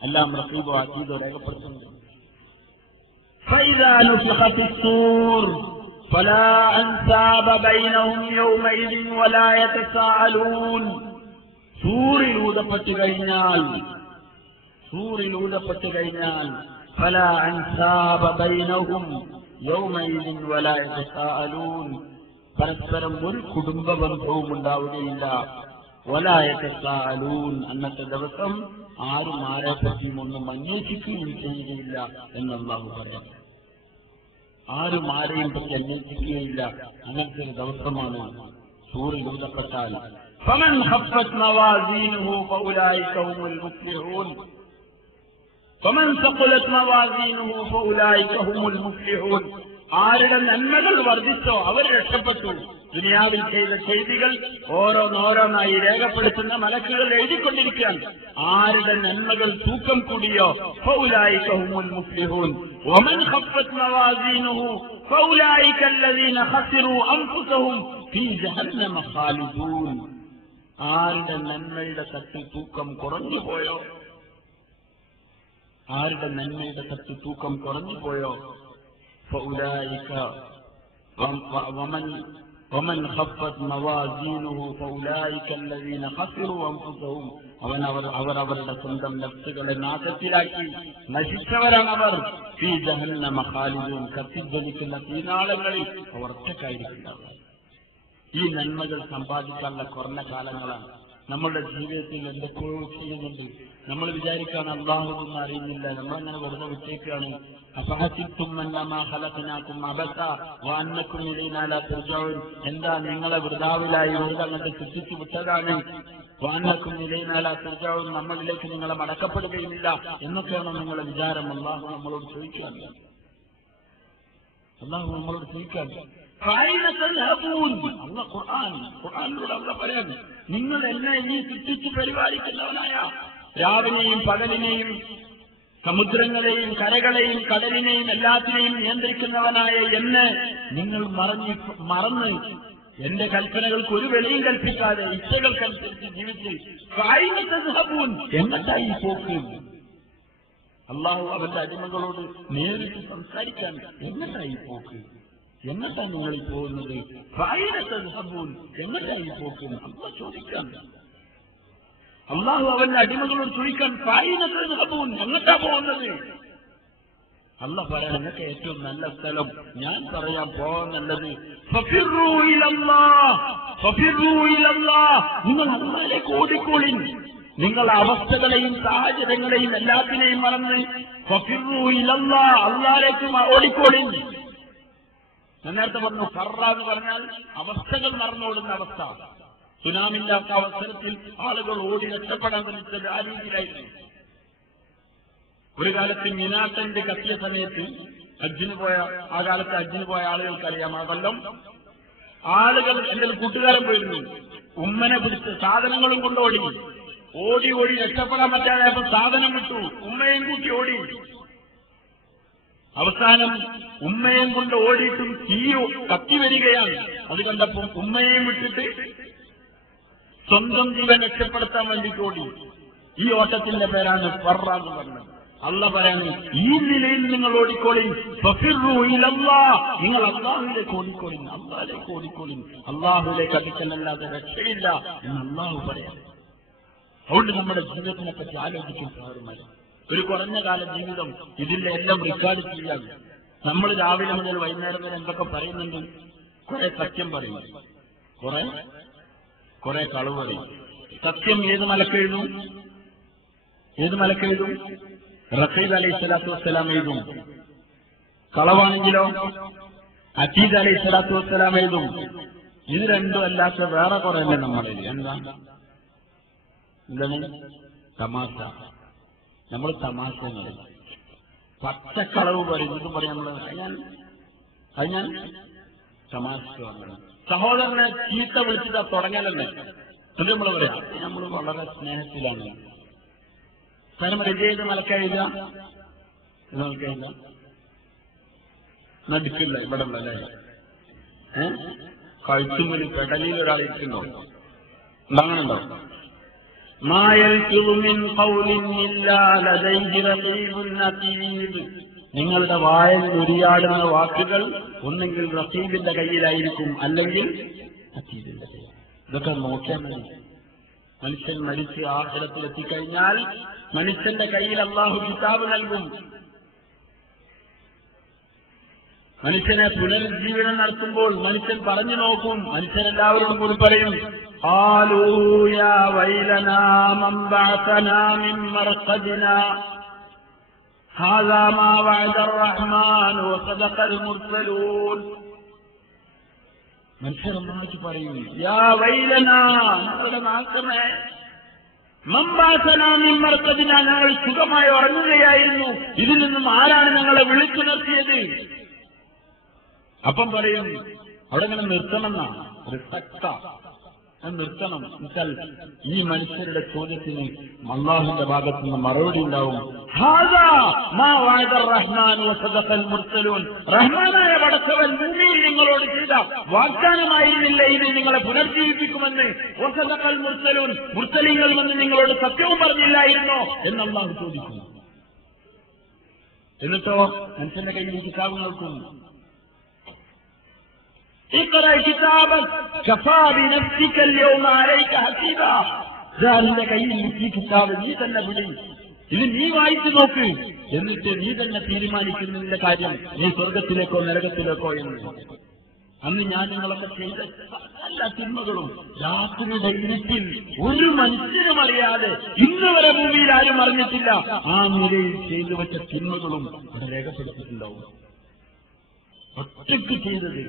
എല്ലാം റസൂൽ അതീത് രേഖപ്പെടുത്തുന്നുണ്ട്. فإذا نفخ في الصور فلا أنساب بينهم يومئذ ولا يتساءلون. സൂറിലൂതപ്പെട്ടു കഴിഞ്ഞാൽ فلا أنساب بينهم يومئذ ولا يتساءلون. പരസ്പരം ഒരു കുടുംബ ബന്ധവും ഉണ്ടാവുകയില്ല. ولا يتساءلون. അന്നത്തെ ദിവസം ആരും ആരെ പറ്റിയും ഒന്നും അന്വേഷിക്കുകയും ചെയ്യുകയില്ല എന്ന് അല്ലാഹു പറയാം. ആരും ആരെയും പറ്റി അന്വേഷിക്കുകയില്ല. അങ്ങനത്തെ ഒരു ദിവസമാണ് സൂറിലൂതപ്പെട്ടാൽ. فمن خفت موازينه فأولئك هم المفلحون. فمن ثقلت موازينه فأولئك هم المفلحون. ആരുടെ നന്മകൾ വർദ്ധിച്ചോ അവർ രക്ഷപ്പെട്ടു. ദുനിയാവിൽ ചെയ്ത ചെയ്തികൾ ഓരോന്നോരോന്നായി രേഖപ്പെടുത്തുന്ന മലക്കുകൾ എഴുതിക്കൊണ്ടിരിക്കുകയാണ്. ആരുടെ നന്മകൾ തൂക്കം കൂടിയോ فأولئك هم المفلحون. ومن خفت موازينه فأولئك الذين خسروا أنفسهم في جهنم خالدون. ആരുടെ നന്മയുടെ തട്ടിൽ തൂക്കം കുറഞ്ഞുപോയോ فأولئك ومن خفت موازينه فأولئك الذين خسروا أنفسهم. അവരുടെ സ്വന്തം നഫ്സുകളെ നാശത്തിലാക്കി നശിച്ചവരാണ് അവർ. ഫീ ജഹന്നമ ഖാലിദൂൻ. കത്തിജ്വലിക്കുന്ന തീനാളങ്ങളിൽ അവർ ഒറ്റക്കായിരിക്കുന്നവർ. ഈ നന്മകൾ സമ്പാദിക്കാനുള്ള കുറഞ്ഞ കാലങ്ങളാണ്. നമ്മളുടെ ജീവിതത്തിൽ എന്തൊക്കെയോ ചെയ്യുന്നുണ്ട്. നമ്മൾ വിചാരിക്കാണ് അല്ലാഹു ഒന്നും അറിയുന്നില്ല, നമ്മളങ്ങനെ വെറുതെ വിട്ടേക്കാണ്. അഫഹസിബ്തും അന്നമാ ഖലഖനാകും അബസ വഅന്നകും ഇലൈനാ ലാ തുർജഊൻ. എന്താ നിങ്ങളെ വൃഥാവിലായി വെറുതെ അങ്ങോട്ട് സൃഷ്ടിച്ചു വിട്ടതാണ്. വഅന്നകും ഇലൈനാ ലാ തുർജഊൻ. നമ്മളിലേക്ക് നിങ്ങളെ മടക്കപ്പെടുകയില്ല എന്നൊക്കെയാണ് നിങ്ങളുടെ വിചാരം. അല്ലാഹു നമ്മളോട് ചോദിക്കാൻ ഖുർആനിലൂടെ അല്ലാഹു പറയാൻ, നിങ്ങൾ എന്നെ ഈ സൃഷ്ടിച്ച് പരിപാലിക്കുന്നവനായ, രാവിനെയും പകലിനെയും സമുദ്രങ്ങളെയും കരകളെയും കടലിനെയും എല്ലാത്തിനെയും നിയന്ത്രിക്കുന്നവനായ എന്നെ നിങ്ങൾ മറന്ന് എന്റെ കൽപ്പനകൾക്ക് ഒരു വിലയും കൽപ്പിക്കാതെ ഇച്ഛകൾക്കനുസരിച്ച് ജീവിച്ച് എന്നിട്ടായി പോക്ക്. അള്ളാഹു അവന്റെ അടിമകളോട് നേരിട്ട് സംസാരിക്കാൻ എന്നിട്ടായി പോക്ക്, എന്നിട്ടാണ് നിങ്ങളിൽ പോകുന്നത്, എന്നിട്ടായി പോക്ക് അള്ളാഹ് ചോദിക്കാൻ. അള്ളാഹു അവന്റെ അടിമകളോട് ചോദിക്കാൻ എങ്ങട്ടാ പോകുന്നത്? അള്ളാഹ് പറയാൻ, നിങ്ങൾക്ക് ഏറ്റവും നല്ല സ്ഥലം ഞാൻ പറയാൻ പോകാൻ നല്ലത് നിങ്ങൾ അള്ളാഹിലേക്ക് ഓടിക്കോളിൻ. നിങ്ങൾ അവസ്ഥകളെയും സാഹചര്യങ്ങളെയും എല്ലാത്തിനെയും മറന്ന് അള്ളാഹിലേക്ക് ഓടിക്കോളിൻ. ഞാൻ നേരത്തെ പറഞ്ഞു, ഫറ എന്ന് പറഞ്ഞാൽ അവസ്ഥകൾ മറന്നോടുന്ന അവസ്ഥ. സുനാമില്ലാത്ത അവസരത്തിൽ ആളുകൾ ഓടി രക്ഷപ്പെടാൻ ശ്രമിച്ചത് ആ രീതിയിലായിരുന്നു. ഒരു കാലത്ത് മിനാട്ടന്റെ കത്തിയ സമയത്ത് ആ കാലത്ത് ഹജ്ജിന് പോയ ആളുകൾക്കറിയാം. ആ കൊല്ലം ആളുകൾ, എന്റെ കൂട്ടുകാരൻ പോയിരുന്നു, ഉമ്മനെ പിടിച്ച് സാധനങ്ങളും കൊണ്ട് ഓടി രക്ഷപ്പെടാൻ പറ്റാതായപ്പോ സാധനം വിട്ടു, ഉമ്മയും കൂട്ടി ഓടി. അവസാനം ഉമ്മയും കൊണ്ട് ഓടിയിട്ടും തീ കത്തി വരികയാണ്. അത് കണ്ടപ്പോൾ ഉമ്മയെയും വിട്ടിട്ട് സ്വന്തം ജീവൻ രക്ഷപ്പെടുത്താൻ വേണ്ടിയിട്ട് ഓടി. ഈ ഓട്ടത്തിന്റെ പേരാണ് ഫറ എന്ന് പറഞ്ഞത്. അള്ളാഹ് പറയാണ്, ഈ നിലയിൽ നിങ്ങൾ ഓടിക്കോളിൻ, നിങ്ങൾ അള്ളാഹുവിലേക്ക് ഓടിക്കോളിൻ, അള്ളാഹിലേക്ക് ഓടിക്കോളിൻ, അള്ളാഹുവിലേക്ക് അടുക്കലല്ലാതെ രക്ഷയില്ല എന്ന് അള്ളാഹു പറയാം. അതുകൊണ്ട് നമ്മുടെ ജീവിതത്തിനെ പറ്റി ആലോചിക്കും സാറുമാർ. ഒരു കുറഞ്ഞ കാല ജീവിതം ഇതിന്റെ എല്ലാം റെക്കോർഡ് ചെയ്യാൻ നമ്മൾ രാവിലെ മുതൽ വൈകുന്നേരം വരെ എന്തൊക്കെ പറയുന്നുണ്ട്. കുറെ സത്യം പറയും, കുറെ കളവ് പറയും. സത്യം ഏത് മലക്കെഴുതും? റഖീബ് അലൈഹി സ്വലാത്തു വസ്സലാം എഴുതും. കളവാണെങ്കിലോ അറ്റീദ് അലൈഹി സ്വലാത്തു വസ്സലാം എഴുതും. ഇത് രണ്ടും അല്ലാത്ത വേറെ കുറെ അല്ലേ നമ്മളെഴുതി. എന്താണ് തമാശ. നമ്മൾ തമാശ പച്ചക്കളവ് പറയും, ഇതും പറയും. അത് ഞാൻ തമാശക്ക് വന്നത്. സഹോദരനെ ചീത്ത വിളിച്ചിട്ട് തുടങ്ങലല്ലേ അത് നമ്മൾ പറയാം. നമ്മൾ വളരെ സ്നേഹത്തിലാണ്. കാരണം രജയത് മലക്കഴില്ല, നടുക്കില്ല, ഇവിടെ ഉള്ളല്ലേ. കഴുത്തുമ്പിൽ പെടലിയിൽ ഒരാൾ ഇരിക്കുന്നുണ്ടോ? അങ്ങനെയുണ്ടോ? മാ യൽഫിദു മിൻ ഖൗലിൻ ഇല്ലാ ലദൈഹി റഖീബുൻ അതീദ്. നിങ്ങളുടെ വായിൽ ഉരിയാടുന്ന വാക്കുകൾ ഒന്നെങ്കിൽ റഖീബിന്റെ കയ്യിലായിരിക്കും, അല്ലെങ്കിൽ അതീദിന്റെ കയ്യിൽ. ഇതൊക്കെ നോക്കിയാൽ മതി. മനുഷ്യൻ മരിച്ച് ആഖിറത്തിൽ എത്തിക്കഴിഞ്ഞാൽ മനുഷ്യന്റെ കയ്യിൽ അല്ലാഹു കിതാബ് നൽകും. മനുഷ്യനെ പുനരുജ്ജീവനം നടത്തുമ്പോൾ മനുഷ്യൻ പറഞ്ഞു നോക്കും. മനുഷ്യരെല്ലാവരോടും കൂടി പറയും, ഖാലൂ യാ വൈലനാ മൻ ബഅസനാ മിൻ മർഖദിനാ ഹാദാ മാ വഅദ അർറഹ്മാൻ വസദഖൽ മുർസലൂൻ. മനുഷ്യരൊന്നാക്കി പറയും, യാ വൈലനാ, ഞങ്ങളുടെ നാശമേ, മൻ ബഅസനാ മിൻ മർഖദിനാ, ഞങ്ങൾ സുഖമായി ഉറങ്ങുകയായിരുന്നു, ഇതിൽ നിന്നും ആരാണ് ഞങ്ങളെ വിളിച്ചു നിർത്തിയത്? അപ്പം പറയും, അവിടെ ഇങ്ങനെ നിർത്തണമെന്നാണ് ഒരു സക്ത, നിർത്തണം. എന്നുവെച്ചാൽ ഈ മനുഷ്യരുടെ ചോദ്യത്തിന് അല്ലാഹുവിന്റെ ഭാഗത്തു നിന്ന് മറുപടി ഉണ്ടാവും. റഹ്മാനായ പടച്ചവൻ ഭൂമിയിൽ നിങ്ങളോട് ചെയ്ത വാഗ്ദാനമായിരുന്നില്ല ഇത് നിങ്ങളെ പുനർജീവിപ്പിക്കുമെന്ന്. വസദഖൽ മുർസലൂൻ, മുർസലീങ്ങൾ വന്ന് നിങ്ങളോട് സത്യവും പറഞ്ഞില്ലായിരുന്നോ എന്ന് അല്ലാഹു ചോദിക്കുന്നു. എന്നിട്ടോ മനുഷ്യന്റെ കയ്യിൽ കിതാബ് നോക്കും. اقرأ كتابك كفى بنفسك اليوم عليك حسيبا. നിന്റെ കയ്യിൽ ഈ കിതാബ് നീ തന്നെ പിടി, ഇത് നീ വായിച്ചു നോക്ക്, എന്നിട്ട് നീ തന്നെ തീരുമാനിക്കുന്നതിന്റെ കാര്യം, നീ സ്വർഗത്തിലേക്കോ നരകത്തിലേക്കോ എന്ന്. അന്ന് ഞാൻ നിങ്ങളൊക്കെ ചെയ്ത എല്ലാ തിന്മകളും രാത്രിയുടെ ഇരുട്ടിൽ ഒരു മനുഷ്യനും അറിയാതെ ഇന്ന് വരെ ഭൂമിയിൽ ആരും അറിഞ്ഞിട്ടില്ല. ആ നിലയിൽ ചെയ്തു വെച്ച തിന്മകളും ഇവിടെ രേഖപ്പെടുത്തിയിട്ടുണ്ടാവും. ഒറ്റയ്ക്ക് ചെയ്തത്,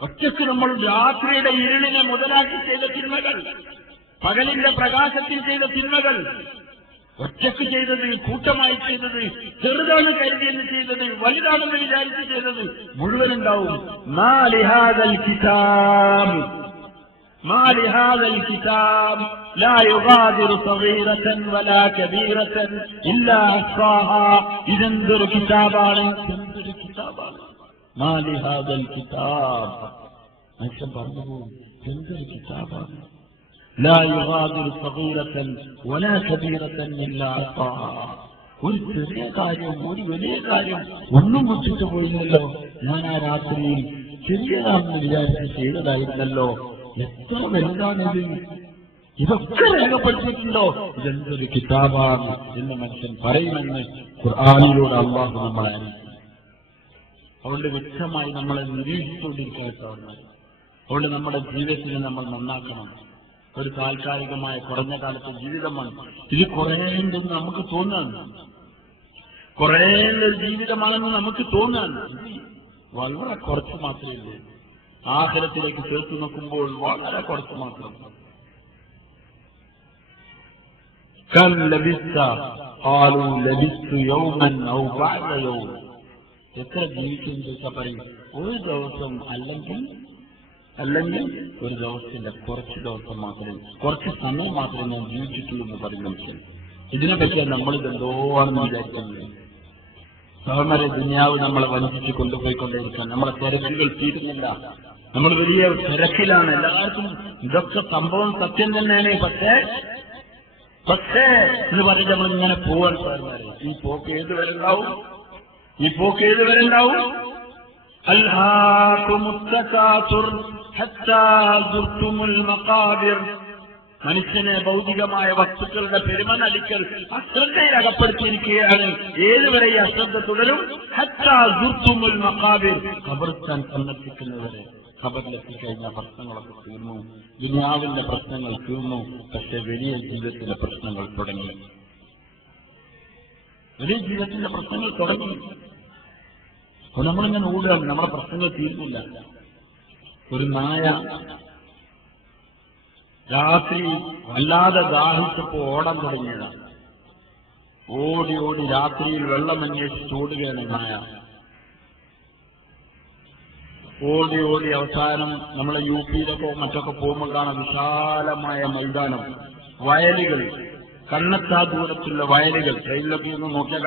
ഒറ്റയ്ക്ക് നമ്മൾ രാത്രിയുടെ ഇരുളിനെ മുതലാക്കി ചെയ്ത തിന്മകൾ, പകലിന്റെ പ്രകാശത്തിൽ ചെയ്ത തിന്മകൾ, ഒറ്റയ്ക്ക് ചെയ്തത്, കൂട്ടമായി ചെയ്തത്, ചെറുതാണ് കരുതിയെന്ന് ചെയ്തത്, വലുതാണെന്ന് വിചാരിച്ച് ചെയ്തത് മുഴുവനുണ്ടാവും. മാ ലിഹാദൽ കിതാബ് ലാ യുഗാദിറു സഗീറതൻ വലാ കബീറതൻ ഇല്ലാ അഹ്സാഹാ. ഇതെന്തൊരു കിതാബാണ്, എന്തൊരു കിതാബാണ്. മാ ലിഹാദൽ കിതാബ്, മനുഷ്യൻ പറഞ്ഞു പോകും, എന്തൊരു കിതാബാണ്. ലാ യുഗാദിറു സഗീറതൻ വലാ കബീറതൻ ഇല്ലാ അഹ്സാഹാ. ഒരു ചെറിയ കാര്യം, ഒരു വലിയ കാര്യം ഒന്നും വിട്ടിട്ട് പോയില്ലല്ലോ. ഞാൻ ആ രാത്രിയിൽ ചെറിയതാണെന്ന് വിചാരിച്ച് ചെയ്തതായിരുന്നല്ലോ, എത്ര വലുതാണിത്, ഇതൊക്കെ രേഖപ്പെടുത്തിയിട്ടുണ്ടോ, ഇതെന്തൊരു കിതാബാണ് എന്ന് മനുഷ്യൻ പറയുമെന്ന് ഖുർആനിലൂടെ അല്ലാഹു നമ്മളെ അറിയിച്ചു. അതുകൊണ്ട് വ്യക്തമായി നമ്മളെ നിരീക്ഷിച്ചുകൊണ്ടിരിക്കണം. അതുകൊണ്ട് നമ്മുടെ ജീവിതത്തിന് നമ്മൾ നന്നാക്കണം. ഒരു താൽക്കാലികമായ കുറഞ്ഞ കാലത്തെ ജീവിതമാണ് ഇത്. കുറേണ്ടെന്ന് നമുക്ക് തോന്നാണ്, കുറേണ്ടൊരു ജീവിതമാണെന്ന് നമുക്ക് തോന്നാണ്. വളരെ കുറച്ച് മാത്രമേ ഉള്ളൂ. ആഖിറത്തിലേക്ക് ചേർത്ത് നോക്കുമ്പോൾ വളരെ കുറച്ച് മാത്രം. കം ലബിസ്ത ഖാലൂ ലബിസ്തു യൗമൻ ഔ ബഅദ യൗം. എത്ര ജീവിക്കുന്നു പറയും, ഒരു ദിവസം അല്ലെങ്കിൽ ഒരു ദിവസത്തിന്റെ കുറച്ച് ദിവസം മാത്രമേ, കുറച്ച് സമയം മാത്രമേ ഞാൻ ജീവിച്ചിട്ടുള്ളൂ എന്ന് പറയും മനുഷ്യൻ. ഇതിനെപ്പറ്റിയാണ് നമ്മളിത് എന്തോണെന്ന് വിചാരിക്കുന്നത്. സഹോദര, ദുനിയാവ് നമ്മളെ വഞ്ചിച്ച് കൊണ്ടുപോയിക്കൊണ്ടേയിരിക്കാൻ, നമ്മളെ തിരക്കുകൾ തീരുന്നില്ല. നമ്മൾ വലിയ തിരക്കിലാണ്. എല്ലാവർക്കും ഇതൊക്കെ സംഭവം സത്യം തന്നെയാണ്. പക്ഷേ എന്ന് പറഞ്ഞ് നമ്മൾ ഇങ്ങനെ പോവാൻ സാറിനാരെ, ഈ പോക്ക് ഏതുവരെ ഉണ്ടാവും, ഈ പോക്ക് ഏതുവരെ ഉണ്ടാവും. മനുഷ്യനെ ഭൗതികമായ വസ്തുക്കളുടെ പെരുമ നടിക്കൽ അശ്രദ്ധയിൽ അകപ്പെടുത്തിയിരിക്കുകയാണ്. ഏതുവരെ ഈ അശ്രദ്ധ തുടരും? ഹത്താ സുർത്തുമുൽ മഖാബിർ, ഖബർസ്ഥാൻ സന്ദർശിക്കുന്നവരെ. ഖബറിലെത്തിക്കഴിഞ്ഞ പ്രശ്നങ്ങളൊക്കെ തീർന്നു, ദുനിയാവിന്റെ പ്രശ്നങ്ങൾ തീർന്നു. പക്ഷെ വലിയ ജീവിതത്തിലെ പ്രശ്നങ്ങൾ തുടങ്ങി, വലിയ ജീവിതത്തിന്റെ പ്രശ്നങ്ങൾ തുടങ്ങി. അപ്പൊ നമ്മളിങ്ങനെ ഓടുകയാണ്, നമ്മുടെ പ്രശ്നങ്ങൾ തീർന്നില്ല. ഒരു നായ രാത്രി വല്ലാതെ ദാഹിച്ചപ്പോ ഓടാൻ തുടങ്ങിയതാണ്. ഓടി ഓടി രാത്രിയിൽ വെള്ളം അന്വേഷിച്ച് ഓടുകയാണ് നായ. ഓടി ഓടി അവസാനം നമ്മളെ യുപിയിലൊക്കെ മറ്റൊക്കെ പോകുമ്പോൾ കാണാം വിശാലമായ മൈതാനം, വയലുകൾ, കണ്ണെത്താ ദൂരത്തുള്ള വയലുകൾ. ട്രെയിനിലൊക്കെ ഒന്ന് നോക്കിയാൽ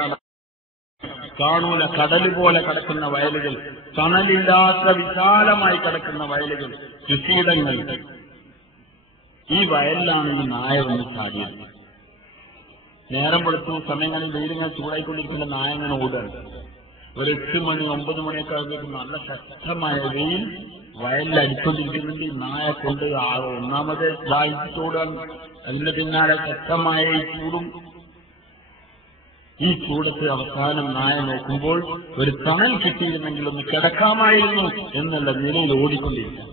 കാണൂല, കടല് പോലെ കിടക്കുന്ന വയലുകൾ, തണലില്ലാത്ത വിശാലമായി കിടക്കുന്ന വയലുകൾ, കൃഷിയിടങ്ങൾ. ഈ വയലിലാണ് ഈ നായ വന്ന് ചാടിയത്. നേരം വെളുത്തു, സമയങ്ങളിൽ വെയിലിങ്ങനെ ചൂടായിക്കൊണ്ടിരിക്കുന്ന നായ ഇങ്ങനെ ഓടുകയാണ്. ഒരു 8 മണി 9 മണിയൊക്കെ ആകുമ്പോഴേക്കും നല്ല ശക്തമായ വെയിൽ വയലിൽ അടിക്കൊണ്ടിരിക്കുന്നുണ്ട്. ഈ നായ കൊണ്ട് ഒന്നാമത് ദാഹിച്ചോടാണ്. അതിന്റെ പിന്നാലെ ശക്തമായ ഈ ചൂടും. ഈ ചൂടത്ത് അവസാനം നായ നോക്കുമ്പോൾ ഒരു തണൽ കിട്ടിയിരുന്നെങ്കിൽ ഒന്ന് കിടക്കാമായിരുന്നു എന്നുള്ള നിലയിൽ ഓടിക്കൊണ്ടിരിക്കുക.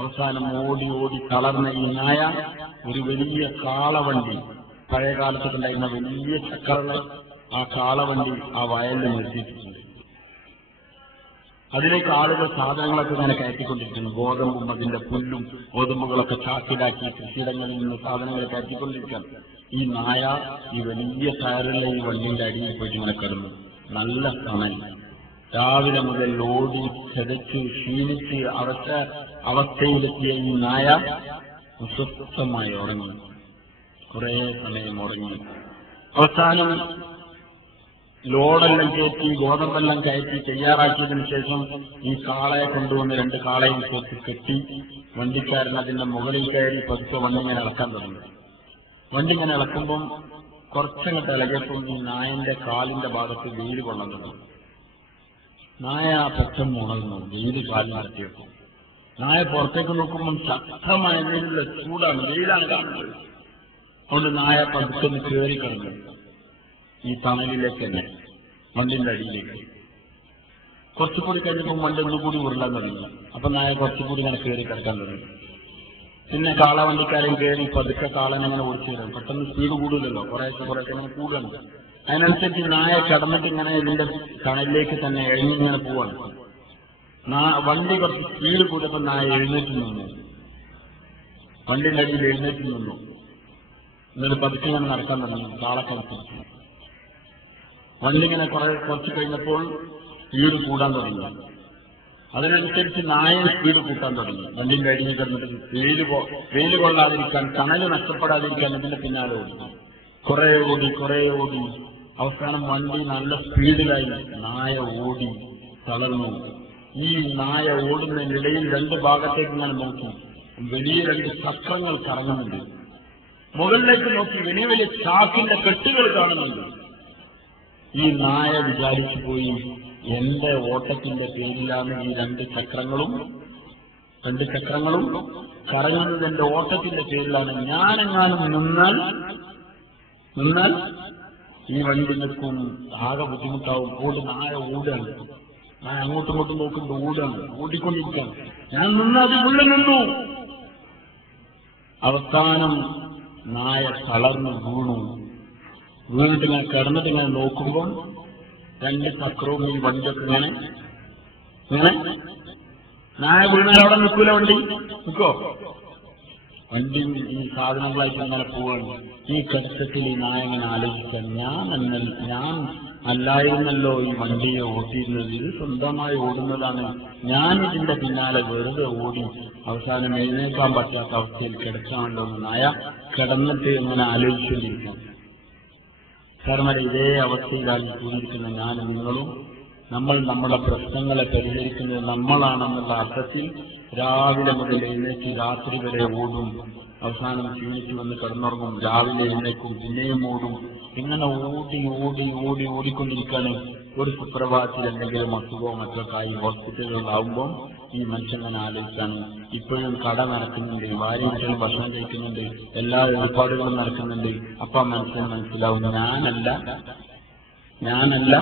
അവസാനം ഓടി ഓടി തളർന്ന ഈ നായ ഒരു വലിയ കാളവണ്ടി, പഴയ കാലത്തൊക്കെ ഉണ്ടായിരുന്ന വലിയ ചക്രങ്ങൾ, ആ കാളവണ്ടി ആ വയലിൽ നിർത്തിയിട്ടുണ്ട്. അതിലേക്ക് ആളുകൾ സാധനങ്ങളൊക്കെ ഇങ്ങനെ കയറ്റിക്കൊണ്ടിരിക്കുന്നു. ഗോതമ്പും അതിന്റെ പുല്ലും ഗോതമ്പുകളൊക്കെ ചാക്കിലാക്കി കൃഷിയിടങ്ങളിൽ നിന്ന് സാധനങ്ങൾ കയറ്റിക്കൊണ്ടിരിക്കുകയാണ്. ഈ നായ ഈ വലിയ ടയറുള്ള ഈ വണ്ടിയുടെ അടിയിൽ പോയിട്ട് ഇങ്ങനെ കിടന്നു. നല്ല തണൽ. രാവിലെ മുതൽ ഓടി ചതച്ച് ക്ഷീണിച്ച് അവസ്ഥയിലെത്തിയ ഈ നായ സ്വസ്ഥമായി ഉറങ്ങി. കുറെ സമയം ഉറങ്ങി. അവസാനം ലോഡെല്ലാം കയറ്റി ഗോതമ്പെല്ലാം കയറ്റി തയ്യാറാക്കിയതിനു ശേഷം ഈ കാളയെ കൊണ്ടുവന്ന് 2 കാളയും ചേർത്ത് കെട്ടി വണ്ടിക്കാരൻ അതിന്റെ മുകളിൽ കയറി പതുക്കെ വണ്ടി ഇങ്ങനെ ഇളക്കാൻ തുടങ്ങി. വണ്ടി ഇങ്ങനെ ഇളക്കുമ്പം കുറച്ചങ്ങോട്ട് ഇളകിയപ്പോൾ ഈ നായന്റെ കാലിന്റെ ഭാഗത്ത് വെയിൽ കൊള്ളാൻ തുടങ്ങി. നായ പെട്ടെന്ന് ഉണർന്നു. വെയിൽ കാലിൽ നടത്തിയപ്പോൾ നായ പുറത്തേക്ക് നോക്കുമ്പം ശക്തമായ വെയിലുള്ള ചൂടാണ്, വെയിലാണ് കാണുന്നത്. അതുകൊണ്ട് നായ പതുക്കെ കയറി കിടന്നു ഈ തണലിലേക്ക് തന്നെ, വണ്ടിന്റെ അടിയിലേക്ക്. കുറച്ചുകൂടി കഴിഞ്ഞപ്പോൾ വണ്ടി ഒന്നുകൂടി ഉരുളാൻ തുടങ്ങി. അപ്പൊ നായ കുറച്ചുകൂടി ഇങ്ങനെ കയറി കിടക്കാൻ തുടങ്ങി. പിന്നെ കാളവണ്ടിക്കാരൻ കയറി പതുക്കെ കാളനെ അങ്ങനെ ഓടിച്ചു തരും. പെട്ടെന്ന് സ്പീഡ് കൂടുതലല്ലോ, കുറേശ്ശെ ഇങ്ങനെ കൂടുകയാണ്. അതിനനുസരിച്ച് നായ കിടന്നിട്ട് ഇങ്ങനെ ഇതിന്റെ തണലിലേക്ക് തന്നെ എഴുന്നിങ്ങനെ പോവാണ്. വണ്ടി കുറച്ച് സ്പീഡ് കൂടിയപ്പോൾ നായ എഴുന്നേറ്റ് നിന്നു. വണ്ടിന്റെ അടിയിൽ എഴുന്നേറ്റ് നിന്നു. എന്നിട്ട് പതുക്കെ ഇങ്ങനെ നടക്കാൻ തുടങ്ങി. കാളക്കനുസരിച്ച് വണ്ടി ഇങ്ങനെ കുറച്ച് കഴിഞ്ഞപ്പോൾ സ്പീഡ് കൂടാൻ തുടങ്ങി. അതിനനുസരിച്ച് നായ സ്പീഡ് കൂട്ടാൻ തുടങ്ങി. വണ്ടിന്റെ അടിയിൽ കിടന്നിട്ട് വെയിൽ കൊള്ളാതിരിക്കാൻ, തണല് നഷ്ടപ്പെടാതിരിക്കാൻ ഇതിന്റെ പിന്നാലെ ഓടി. കുറെ ഓടി അവസാനം വണ്ടി നല്ല സ്പീഡിലായി. നായ ഓടി തളർന്നു. ഈ നായ ഓടുന്നതിനിടയിൽ 2 ഭാഗത്തേക്ക് ഇങ്ങനെ നോക്കി. വലിയ 2 ചക്രങ്ങൾ കറങ്ങുന്നുണ്ട്. മുകളിലേക്ക് നോക്കി വലിയ വലിയ ചാക്കിന്റെ കെട്ടുകൾ കാണുന്നുണ്ട്. ഈ നായ വിചാരിച്ചു പോയി, എന്റെ ഓട്ടത്തിന്റെ പേരിലാണ് ഈ 2 ചക്രങ്ങളും കറങ്ങുന്നത്. എന്റെ ഓട്ടത്തിന്റെ പേരിലാണ്. ഞാനെങ്ങാനും നിന്നാൽ ഈ വണ്ടി നിൽക്കും, ആകെ ബുദ്ധിമുട്ടാവും. നായ ഓടുകയാണ്. നായ അങ്ങോട്ടും ഇങ്ങോട്ടും നോക്കുമ്പോൾ ഓടുകയാണ്, ഓടിക്കൊണ്ടിരിക്കുകയാണ്. ഞാൻ നിന്നത് ഉള്ളിൽ നിന്നു. അവസാനം നായ തളർന്നു വീണിട്ട് ഇങ്ങനെ കിടന്നിട്ട് ഇങ്ങനെ നോക്കുമ്പോൾ 2 ചക്രവും ഈ വണ്ടിയൊക്കെ ഇങ്ങനെ നായ വീണാൽ അവിടെ നിൽക്കൂല, വണ്ടി നിൽക്കോ? വണ്ടി ഈ സാധനങ്ങളായിട്ട് അങ്ങനെ പോവാണ്. ഈ കിടക്കത്തിൽ ഈ നായ ഇങ്ങനെ ആലോചിക്കാൻ, ഞാൻ അല്ലായിരുന്നല്ലോ ഈ വണ്ടിയെ ഓട്ടിയിരുന്നത്, ഇത് സ്വന്തമായി ഓടുന്നതാണ്. ഞാൻ ഇതിന്റെ പിന്നാലെ വെറുതെ ഓടി അവസാനം എഴുന്നേൽക്കാൻ പറ്റാത്ത അവസ്ഥയിൽ കിടക്കാമല്ലോ എന്ന് നായ കിടന്നിട്ട് ഇങ്ങനെ ആലോചിച്ചുകൊണ്ടിരിക്കും. കാരണം ഇതേ അവസ്ഥയിലാണ് കൂടിയിരിക്കുന്ന ഞാനും നിങ്ങളും. നമ്മൾ നമ്മുടെ പ്രശ്നങ്ങളെ പരിഹരിക്കുന്നത് നമ്മളാണെന്നുള്ള അർത്ഥത്തിൽ രാവിലെ മുതൽ എഴുന്നേറ്റ് രാത്രി വരെ ഓടും. അവസാനം ക്ഷീണിച്ചു വന്ന് കിടന്നുറങ്ങും. രാവിലെ എഴുന്നേക്കും, പിന്നെയും ഓടും. ഇങ്ങനെ ഓടിക്കൊണ്ടിരിക്കുകയാണ്. ഒരു സുപ്രഭാതത്തിൽ എന്തെങ്കിലും അസുഖമോ മറ്റൊക്കെ ആയി ഹോസ്പിറ്റലുകളിലാവുമ്പോൾ ഈ മനുഷ്യങ്ങനെ ആലോചിച്ചാണ്. ഇപ്പോഴും കട നടക്കുന്നുണ്ട്, ഭാര്യയും ഭക്ഷണം കഴിക്കുന്നുണ്ട്, എല്ലാ ഏർപ്പാടുകളും നടക്കുന്നുണ്ട്. അപ്പൊ മനുഷ്യൻ മനസ്സിലാവും, ഞാനല്ല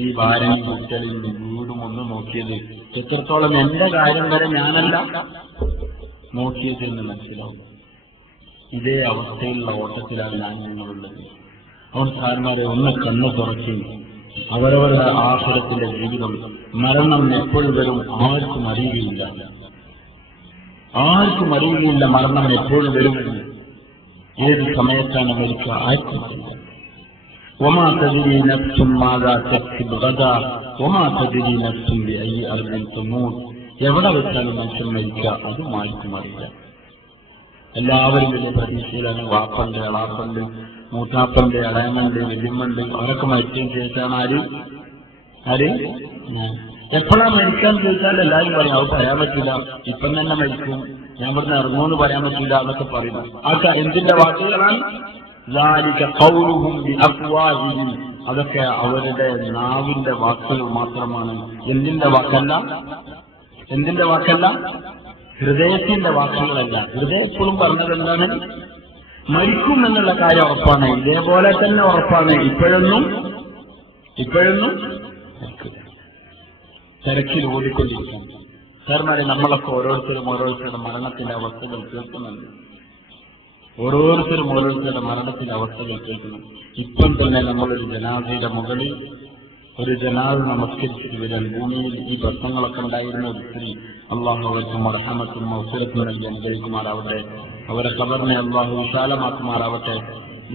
ഈ ഭാര്യയും കുട്ടികളും വീടും ഒന്നും നോക്കിയത്, എത്രത്തോളം എന്റെ കാര്യം വരെ ഞാനല്ല നോക്കിയത് എന്ന് മനസ്സിലാവും. ഇതേ അവസ്ഥയിലുള്ള ഓട്ടത്തിലാണ് ഞാൻ നിങ്ങളുള്ളത്. അതുകൊണ്ട് സാരന്മാരെ ഒന്ന് കണ്ണ് തുറക്കി അവരവരുടെ ആശ്രയത്തിന്റെ ജീവിതം, മരണം എപ്പോഴും വരും ആർക്കും അറിയുകയില്ല. മരണം എപ്പോഴും വരുമെന്ന്. ഏത് സമയത്താണ് മരിക്കുക ആർക്കും അറിയില്ല. وما تدري نفس ماذا تكسب غدا وما تدري نفس بأي أرض تموت. എവിടെ വെച്ചാണ് മനുഷ്യൻ മരിക്കുക അതും ആർക്കും അറിയില്ല. എല്ലാവരും വലിയ പ്രതീക്ഷയിലാണ്. വാപ്പണ്ട്, എളാപ്പണ്ട്, മൂത്താപ്പണ്ട്, ഇളയമ്മണ്ട്, വല്യമ്മണ്ട്, അവരൊക്കെ മരിച്ചതിന് ശേഷമാണ് ആര് എപ്പോഴാണ് മരിക്കാൻ ചോദിച്ചാൽ എല്ലാവരും പറയും അത് പറയാൻ പറ്റില്ല, ഇപ്പം തന്നെ മരിക്കും ഞാൻ ഇവിടുന്ന് ഇറങ്ങുമെന്ന് പറയാൻ പറ്റില്ല എന്നൊക്കെ പറയുന്നു. ആ എന്തിന്റെ വാക്കുകളാണ്? അതൊക്കെ അവരുടെ നാവിന്റെ വാക്കുകൾ മാത്രമാണ്. എന്തിന്റെ വാക്കല്ല? എന്തിന്റെ വാക്കല്ല? ഹൃദയത്തിന്റെ വാക്കുകളല്ല. ഹൃദയം എപ്പോഴും പറഞ്ഞത് എന്താണ്? മരിക്കും എന്നുള്ള കാര്യം ഉറപ്പാണ്. ഇതേപോലെ തന്നെ ഉറപ്പാണ്. ഇപ്പോഴൊന്നും തിരക്കിൽ ഓടിക്കൊണ്ടിരിക്കുന്നു. സാറിനാരെ നമ്മളൊക്കെ ഓരോരുത്തരുടെ മരണത്തിന്റെ അവസ്ഥകൾ കേൾക്കുന്നുണ്ട്. ഓരോരുത്തരുടെ മരണത്തിന്റെ അവസ്ഥകൾ കേൾക്കുന്നു. ഇപ്പം തന്നെ നമ്മളൊരു ജനാസയുടെ മുകളിൽ ഒരു ജനാസ നമസ്കരിച്ചിട്ട് വരാൻ ഭൂമിയിൽ ഈ പ്രശ്നങ്ങളൊക്കെ ഉണ്ടായിരുന്ന ഒരു സ്ത്രീ, അള്ളാഹു അവർക്ക് മർഹമത്തും മൗഫിറത്തും നൽകി അനുഗ്രഹിക്കുമാറാവട്ടെ. അവരെ ഖബറിനെ അള്ളാഹു വിശാലമാക്കുമാറാവട്ടെ.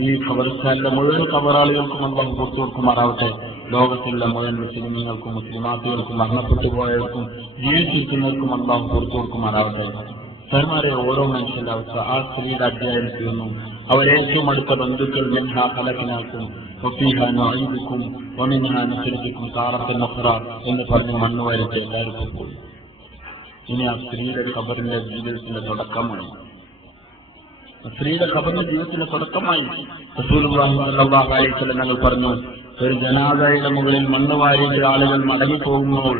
ഈ ഖബർസ്ഥാനിലെ മുഴുവൻ ഖബറാളികൾക്കും അള്ളാഹു പുറത്തു കൊടുക്കുമാറാവട്ടെ. ലോകത്തിലുള്ള മുഴുവൻ മുസ്ലിമീങ്ങൾക്കും മുസ്ലിമാത്തുകൾക്കും മരണപ്പെട്ടു പോയവർക്കും ജീവിച്ചിരിക്കുന്നവർക്കും അള്ളാഹു പുറത്തു കൊടുക്കുമാറാവട്ടെ. സഹമാരെ ഓരോ മനുഷ്യന്റെ അവസ്ഥ ആ സ്ത്രീയുടെ അധ്യായം തീർന്നു. അവരേറ്റവും അടുത്ത ബന്ധുക്കൾ മിൻഹാ ഖലഖനാകും വഫീഹാ നുഈദുകും വമിൻഹാ നുഖ്രിജുകും താറത്തൻ ഉഖ്റാ എന്ന് പറഞ്ഞ് മണ്ണ് വാരിട്ട് എല്ലാവർക്കും പോയി. ഇനി ആ സ്ത്രീയുടെ ഖബറിന്റെ ജീവിതത്തിന്റെ തുടക്കമായി. സ്ത്രീയുടെ ഖബറിന്റെ ജീവിതത്തിന്റെ തുടക്കമായി. റസൂലുള്ളാഹി സ്വല്ലല്ലാഹു അലൈഹി വസല്ലം ഞങ്ങൾ പറഞ്ഞു, ഒരു ജനാസയുടെ മുകളിൽ മണ്ണ് വാരിയിട്ട് ആളുകൾ മടങ്ങിപ്പോകുമ്പോൾ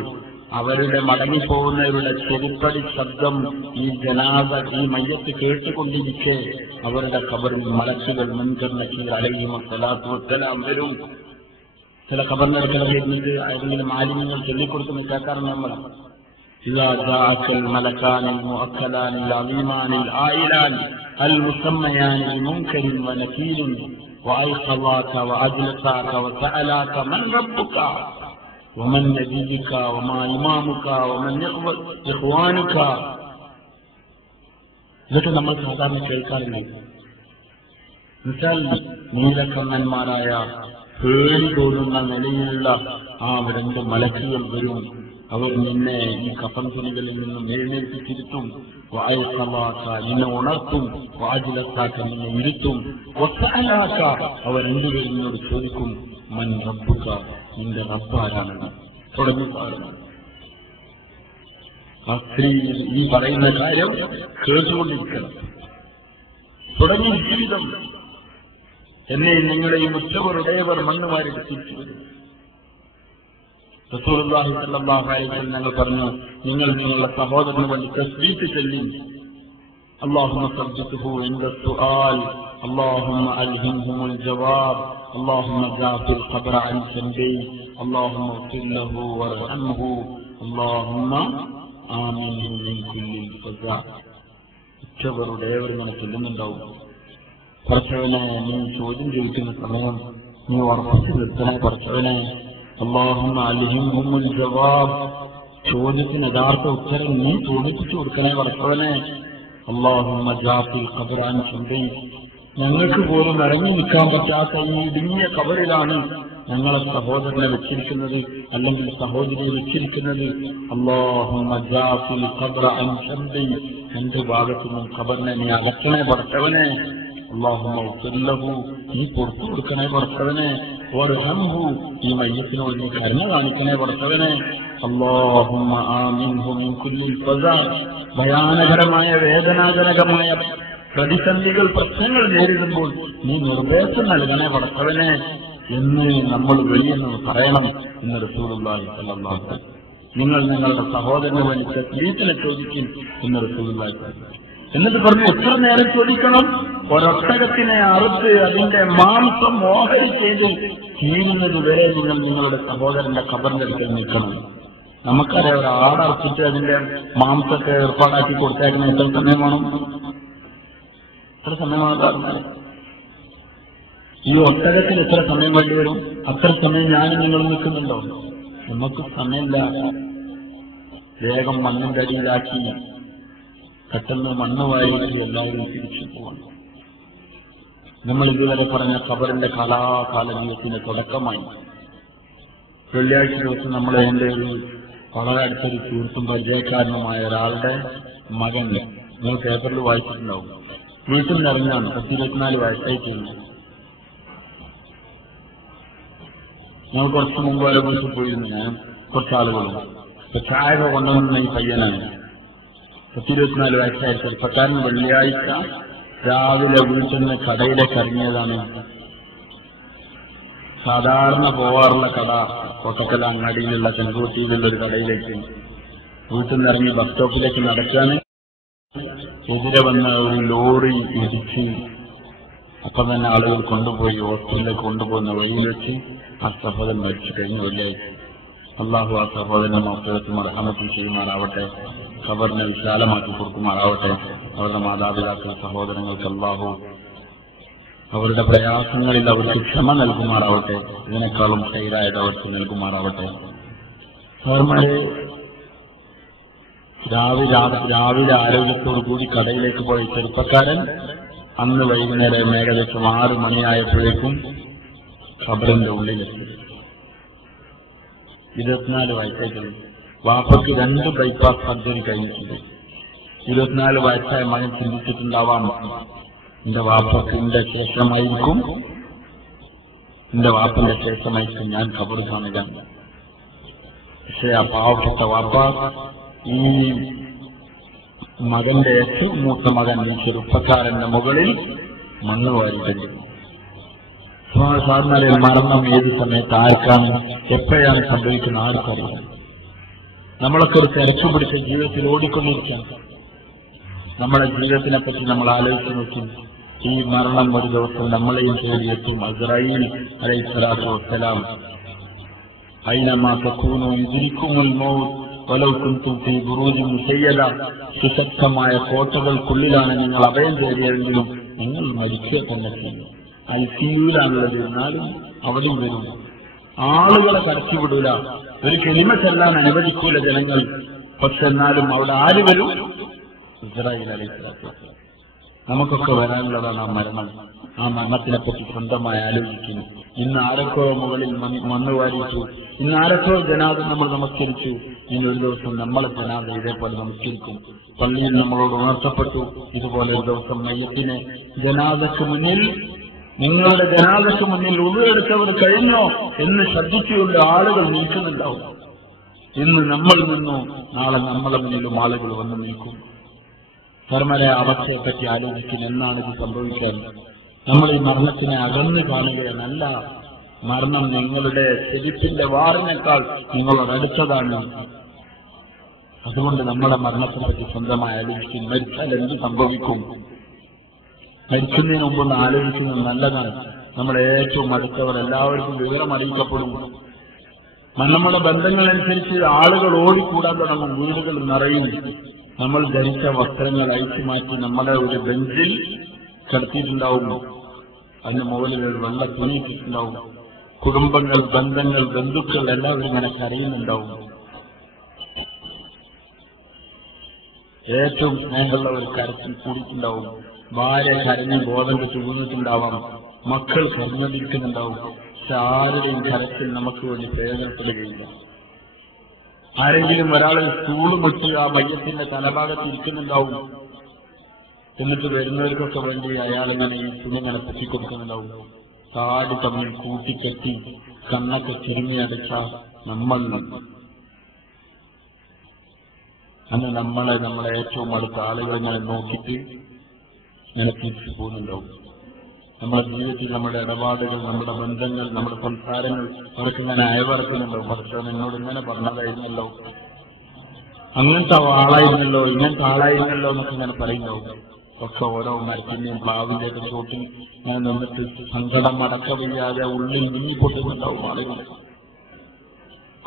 അവരുടെ മടങ്ങിപ്പോകുന്നവരുടെ ചെരുപ്പടി ശബ്ദം ഈ ജനാസ ഈ മയ്യത്ത് കേട്ടുകൊണ്ടിരിക്കെ അവരുടെ ഖബറിൽ മലക്കുകൾ മുൻകർ നക്കീർ അലൈഹിം സ്വലാത്തു വസ്സലാം വരും. ചില ഖബറിനടുക്കള ഇരുന്നിട്ട് ഏതെങ്കിലും മാലിന്യങ്ങൾ ചൊല്ലിക്കൊടുക്കുന്ന കേൾക്കാറുണ്ട് നമ്മൾ. إذا جاءك الملكان المؤكلان العظيمان العائلان المسميان بمنكر ونكير وأيقظاك وأجلساك وسألاك من ربك ومن نبيك وما إمامك ومن إخوانك. ഇതൊക്കെ നമ്മൾ സാധാരണ കേൾക്കാറില്ലേ? എന്നുവെച്ചാൽ നീലക്കണ്ണന്മാരായ പേടി തോന്നുന്ന നിലയിലുള്ള ആ രണ്ട് മലക്കുകൾ വരും. അവർ നിന്നെ ഈ കഫൻ തുണികളിൽ നിന്നും എഴുന്നേൽപ്പിച്ചിരുത്തും. വായക്കാക്ക നിന്നെ ഉണർത്തും. വാജിലക്കാക്ക നിന്നെ ഇരുത്തും. ഒത്താലാക്ക അവർ രണ്ടുപേരും നിന്നോട് ചോദിക്കും, മൻ റബ്ബുക, നിന്റെ റബ്ബാരാണെന്ന് തുടങ്ങി പാടുന്നു. ആ സ്ത്രീ ഈ പറയുന്ന കാര്യം കേട്ടുകൊണ്ടിരിക്കണം. തുടങ്ങി ജീവിതം എന്നെ നിങ്ങളെയും ഉറ്റവരുടേവർ മണ്ണുമാരിട്ട് തിരിച്ചു വരും. റസൂലുള്ളാഹി സ്വല്ലല്ലാഹു അലൈഹി വസല്ലം ഞങ്ങൾ പറഞ്ഞു, നിങ്ങൾ നിങ്ങളുടെ സഹോദരന് വേണ്ടി തസ്ബീഹ് ചൊല്ലി. അല്ലാഹുമ്മ സബ്ബിത്ഹു ഇൻദ സുആൽ, അല്ലാഹുമ്മ അൽഹിംഹുൽ ജവാബ്, അല്ലാഹുമ്മ ജാഫിൽ ഖബ്റ അൻ ജൻബി, അല്ലാഹുമ്മ ഗ്ഫിർ ലഹു വർഹംഹു, അല്ലാഹുമ്മ ആമിൻഹു മിൻ കുല്ലി ഫസാ. ഉറ്റവരുടേവർ ഇങ്ങനെ ചൊല്ലുന്നുണ്ടാവും. പടച്ചവനെ, നീ ചോദ്യം ചോദിക്കുന്ന സമയം നീ ഉറപ്പിച്ചു നിർത്തണേ പടച്ചവനെ. അല്ലാഹുമ്മ അൽഹിംഹുൽ ജവാബ്, ചോദ്യത്തിന് യഥാർത്ഥ ഉത്തരം നീ തോന്നിപ്പിച്ചു കൊടുക്കണേ പടച്ചവനെ. അല്ലാഹുമ്മ ജാഫിൽ ഖബ്റ അൻ ജൻബി, ഞങ്ങൾക്ക് പോലും ഇറങ്ങി നിൽക്കാൻ പറ്റാത്ത ഈ ഇടുങ്ങിയ ഖബറിലാണ് ഞങ്ങളെ സഹോദരനെ വെച്ചിരിക്കുന്നത്, അല്ലെങ്കിൽ സഹോദരിയെ വെച്ചിരിക്കുന്നത്. അല്ലാഹുമ്മ ജാഫിൽ ഖബ്റ അൻ ജൻബി, എന്റെ ഭാഗത്തു നിന്നും ഖബറിനെ നീ അകറ്റണേ പടച്ചവനെ. അല്ലാഹുമ്മ ഗ്ഫിർ ലഹു, നീ പുറത്തു കൊടുക്കണേ പടച്ചവനെ. വർഹംഹു, ഈ മയ്യത്തിനോട് നീ കരുണ കാണിക്കണേ പടച്ചവനെ. അല്ലാഹുമ്മ ആമിൻഹു മിൻ കുല്ലി ഫസാ, ഭയാനകരമായ വേദനാജനകമായ പ്രതിസന്ധികൾ പ്രശ്നങ്ങൾ നേരിടുമ്പോൾ നീ നിർദ്ദേശം നൽകണേ പടച്ചവനെ എന്ന് നമ്മൾ വെളിയെന്ന് പറയണം എന്ന് റസൂലുള്ളാഹി സ്വല്ലല്ലാഹു അലൈഹി വസല്ലം. നിങ്ങൾ നിങ്ങളുടെ സഹോദരന് വേണ്ടി തസ്ബീഹിനെ ചോദിക്കും എന്ന് റസൂലുള്ളാഹി സ്വല്ലല്ലാഹു അലൈഹി വസല്ലം. എന്നിട്ട് പറഞ്ഞു, എത്ര നേരം ചോദിക്കണം? ഒരൊട്ടകത്തിനെ അറുത്ത് അതിന്റെ മാംസം ഓഹരി ചെയ്ത് തീരുന്നത് വരെ നിങ്ങൾ നിങ്ങളുടെ സഹോദരന്റെ ഖബറിന്റെ അടുത്ത് നിൽക്കണം. നമുക്കറിയാം, ഒരു ആടർച്ചിട്ട് അതിന്റെ മാംസത്തെ ഏർപ്പാടാക്കി കൊടുത്തേക്കുന്ന എത്ര സമയം വേണം? എത്ര സമയമാണ്? ഈ ഒട്ടകത്തിന് എത്ര സമയം വേണ്ടി വരും? അത്ര സമയം ഞാനും നിങ്ങൾ നിൽക്കുന്നുണ്ടോ? നമുക്ക് സമയമില്ല. വേഗം മണ്ണിന്റെ അടിയിലാക്കി പെട്ടെന്ന് മണ്ണ് വാരിയിട്ട് എല്ലാവരും തിരിച്ചു പോകണം. നമ്മൾ ഇതുവരെ പറഞ്ഞ ഖബറിന്റെ കാലാകാല ജീവിതത്തിന്റെ തുടക്കമായി. വെള്ളിയാഴ്ച ദിവസം നമ്മൾ എൻ്റെ ഒരു വളരെ അടുത്തൊരു സുഹൃത്തും പരിചയക്കാരനുമായ ഒരാളുടെ മകൻ, നിങ്ങൾ പേപ്പറിൽ വായിച്ചിട്ടുണ്ടാവും, വീട്ടിൽ നിന്ന് ഇറങ്ങാണ്. 24 വയസ്സായിട്ടുണ്ട്. ഞങ്ങൾ കുറച്ച് മുമ്പ് വരെ വീട്ടിൽ പോയിരുന്നു, ഞാൻ കുറച്ചാളുകളും. ചായ കൊണ്ടുവന്ന ഈ പയ്യനാണ്. 24 വയസ്സായ ചെറുപ്പക്കാരൻ വെള്ളിയാഴ്ച രാവിലെ വീട്ടിൽ നിന്ന് കടയിലേക്ക് ഇറങ്ങിയതാണ്. സാധാരണ പോവാറുള്ള കട കോട്ടക്കല അങ്ങാടിയിലുള്ള ചെങ്കൂട്ടിയിലുള്ള ഒരു കടയിലേക്ക് വീട്ടിൽ നിന്ന് ഇറങ്ങി ബസ് സ്റ്റോപ്പിലേക്ക് നടക്കാണ്. എതിരെ വന്ന ഒരു ലോറി ഇടിച്ച് അപ്പം തന്നെ ആളുകൾ കൊണ്ടുപോയി ഹോസ്പിറ്റലിലേക്ക് കൊണ്ടുപോകുന്ന വഴിയിൽ വെച്ച് ആ സഹോദരൻ മരിച്ചു കഴിഞ്ഞു. വെള്ളിയാഴ്ച. അള്ളാഹു ആ സഹോദരനെ മക്കളത്തും അർഹമത്തും ചെയ്യുമാറാവട്ടെ, ഖബറിനെ വിശാലമാക്കി കൊടുക്കുമാറാവട്ടെ. അവരുടെ മാതാപിതാക്കൾ സഹോദരങ്ങൾക്ക് അള്ളാഹു അവരുടെ പ്രയാസങ്ങളിൽ അവർക്ക് ക്ഷമ നൽകുമാറാവട്ടെ, ഇതിനേക്കാളും ശൈലായത് അവർക്ക് നൽകുമാറാവട്ടെ. സഹോദരന്മാരെ, രാവിലെ ആരോഗ്യത്തോടു കൂടി കടയിലേക്ക് പോയ ചെറുപ്പക്കാരൻ അന്ന് വൈകുന്നേരം ഏകദേശം 6 മണിയായപ്പോഴേക്കും ഖബറിന്റെ ഉള്ളിലെത്തി. 24 വയസ്സായിട്ടുള്ളൂ. വാപ്പയ്ക്ക് 2 ബൈപ്പാസ് സർജറി കഴിഞ്ഞിട്ടുണ്ട്. 24 വയസ്സായ മകൻ ചിന്തിച്ചിട്ടുണ്ടാവാം, എന്റെ വാപ്പക്ക് എന്റെ വാപ്പന്റെ ശേഷമായിരിക്കും ഞാൻ ഖബർ കാണുക. പക്ഷേ ആ പാവപ്പെട്ട വാപ്പ ഈ മകന്റെ ഏറ്റവും മൂത്ത മകൻ ഈ ചെറുപ്പക്കാരന്റെ മുകളിൽ മണ്ണ് വാരിട്ടുണ്ട്. സാധാരണ മരണം ഏത് സമയത്ത് ആർക്കാണ് എപ്പോഴാണ് സംഭവിക്കുന്ന ആർക്കറിയാം. നമ്മളൊക്കെ ഒരു തിരച്ചു പിടിച്ച ജീവിതത്തിൽ ഓടിക്കൊണ്ടിരിക്കുകയാണ്. നമ്മുടെ ജീവിതത്തിനെ പറ്റി നമ്മൾ ആലോചിച്ച് നോക്കി. ഈ മരണം ഒരു ദിവസം നമ്മളെയും തേടിയെത്തും. അസ്റായീൽ അലൈഹിസ്സലാത്തു വസ്സലാം ഐനമാ തകൂനൂ യുദ്രിക്കുമുൽ മൗത്ത് വലൗ കുൻതും ഫീ ബുറൂജിൻ മുശയ്യദ. സുശക്തമായ കോട്ടകൾക്കുള്ളിലാണ് നിങ്ങൾ അഭയം തേടിയതെങ്കിലും നിങ്ങൾ മരിക്കുക തന്നെ ചെയ്യും. ഐസിയുലാണുള്ളത്, എന്നാലും അവിടെയും വരും. ആളുകളെ കടത്തിവിടൂല, ഒരു കെലിമ ചെല്ലാൻ അനുവദിക്കൂല ജനങ്ങൾ. പക്ഷെ എന്നാലും അവിടെ ആര് വരും? ഇസ്രായേൽ അലൈഹിസ്സലാത്തു വസ്സലാം. നമുക്കൊക്കെ വരാനുള്ളതാണ് ആ മരണം. ആ മരണത്തിനെ പറ്റി സ്വന്തമായി ആലോചിക്കുന്നു. ഇന്ന് ആരൊക്കെ മുകളിൽ മണ്ണ് വാരിച്ചു, ഇന്ന് ആരൊക്കെ ജനാദ നമ്മൾ നമസ്കരിച്ചു. ഇന്നൊരു ദിവസം നമ്മളെ ജനാദ ഇതേപോലെ നമസ്കരിക്കും. പള്ളിയിൽ നമ്മളോട് ഉണർത്തപ്പെട്ടു, ഇതുപോലെ ഒരു ദിവസം മയ്യത്തിനെ ജനാദക്ക് മുന്നിൽ, നിങ്ങളുടെ ജനാദക്ക് മുന്നിൽ ഉള്ളിലെടുത്തവർ കഴിഞ്ഞോ എന്ന് ശ്രദ്ധിച്ചുകൊണ്ട് ആളുകൾ നിൽക്കുന്നുണ്ടാവും. ഇന്ന് നമ്മൾ നിന്നു, നാളെ നമ്മളെ മുന്നിലും ആളുകൾ വന്ന് നിൽക്കും. ധർമ്മരെ അവസ്ഥയെപ്പറ്റി ആലോചിക്കും. എന്നാണ് ഇത് സംഭവിക്കാൻ? നമ്മൾ ഈ മരണത്തിനെ അകന്ന് കാണുകയെന്നല്ല. മരണം നിങ്ങളുടെ ചെരുപ്പിന്റെ വാറിനേക്കാൾ നിങ്ങളോടടുത്തതാണ്. അതുകൊണ്ട് നമ്മുടെ മരണത്തെ പറ്റി സ്വന്തമായി ആലോചിക്കും. മരിച്ചാൽ എന്ത് സംഭവിക്കും? മരിക്കുന്നതിന് മുമ്പൊന്ന് ആലോചിക്കുന്നത് നല്ലതാണ്. നമ്മുടെ ഏറ്റവും അടുത്തവർ എല്ലാവർക്കും വിവരം അറിയിക്കപ്പെടും. നമ്മുടെ ബന്ധങ്ങളനുസരിച്ച് ആളുകൾ ഓടിക്കൂടാൻ തുടങ്ങും, വീടുകൾ നിറയും. നമ്മൾ ധരിച്ച വസ്ത്രങ്ങൾ അഴിച്ചു മാറ്റി നമ്മളെ ഒരു ബെഞ്ചിൽ കിടത്തിയിട്ടുണ്ടാവും. അതിന് മുകളിൽ ഒരു വെള്ള തുണിയിട്ടിട്ടുണ്ടാവും. കുടുംബങ്ങൾ, ബന്ധങ്ങൾ, ബന്ധുക്കൾ എല്ലാവരും ഇങ്ങനെ കരയുന്നുണ്ടാവും. ഏറ്റവും സ്നേഹമുള്ളവർ കരച്ചിൽ കൂടിയിട്ടുണ്ടാവും. ഭാര്യ കരഞ്ഞ് ബോധം കെട്ട് വീണിട്ടുണ്ടാവാം. മക്കൾ കരഞ്ഞിരിക്കുന്നുണ്ടാവും. പക്ഷെ ആരുടെയും കരച്ചിൽ നമുക്ക് വേണ്ടി പ്രയോജനപ്പെടുകയില്ല. ആരെങ്കിലും ഒരാൾ സ്റ്റൂള് മുട്ടി ആ മയ്യത്തിന്റെ തലഭാഗത്ത് ഇരിക്കുന്നുണ്ടാവും. എന്നിട്ട് വരുന്നവർക്കൊക്കെ വേണ്ടി അയാളിങ്ങനെ ഈ തുണി ഇങ്ങനെ പൊട്ടിക്കൊടുക്കുന്നുണ്ടാവും. കാട് തമ്മിൽ കൂട്ടിക്കെട്ടി കണ്ണൊക്കെ ചിരുങ്ങിയടച്ച നമ്മൾ അന്ന് നമ്മളെ ഏറ്റവും അടുത്ത ആളുകൾ ഇങ്ങനെ നോക്കിയിട്ട് ഇങ്ങനെ തിരിച്ചു പോകുന്നുണ്ടാവും. നമ്മുടെ ജീവിതത്തിൽ നമ്മുടെ ഇടപാടുകൾ, നമ്മുടെ ബന്ധങ്ങൾ, നമ്മുടെ സംസാരങ്ങൾ അവർക്ക് ഇങ്ങനെ അയവറക്കുന്നുണ്ടാവും. പക്ഷേ എന്നോട് ഇങ്ങനെ പറഞ്ഞതായിരുന്നല്ലോ, അങ്ങനത്തെ ആളായിരുന്നല്ലോ, ഇങ്ങനത്തെ ആളായിരുന്നല്ലോ എന്നൊക്കെ ഇങ്ങനെ പറയുന്നുണ്ടാവും. ഒക്കെ ഓരോ മരത്തിന്റെയും പ്ലാവിന്റെ ചോട്ടിൽ ഞാൻ നിന്നിട്ട് സങ്കടം അടക്കമില്ലാതെ ഉള്ളിൽ മിന്നിപ്പൊട്ടുന്നുണ്ടാവും ആളുകൾ.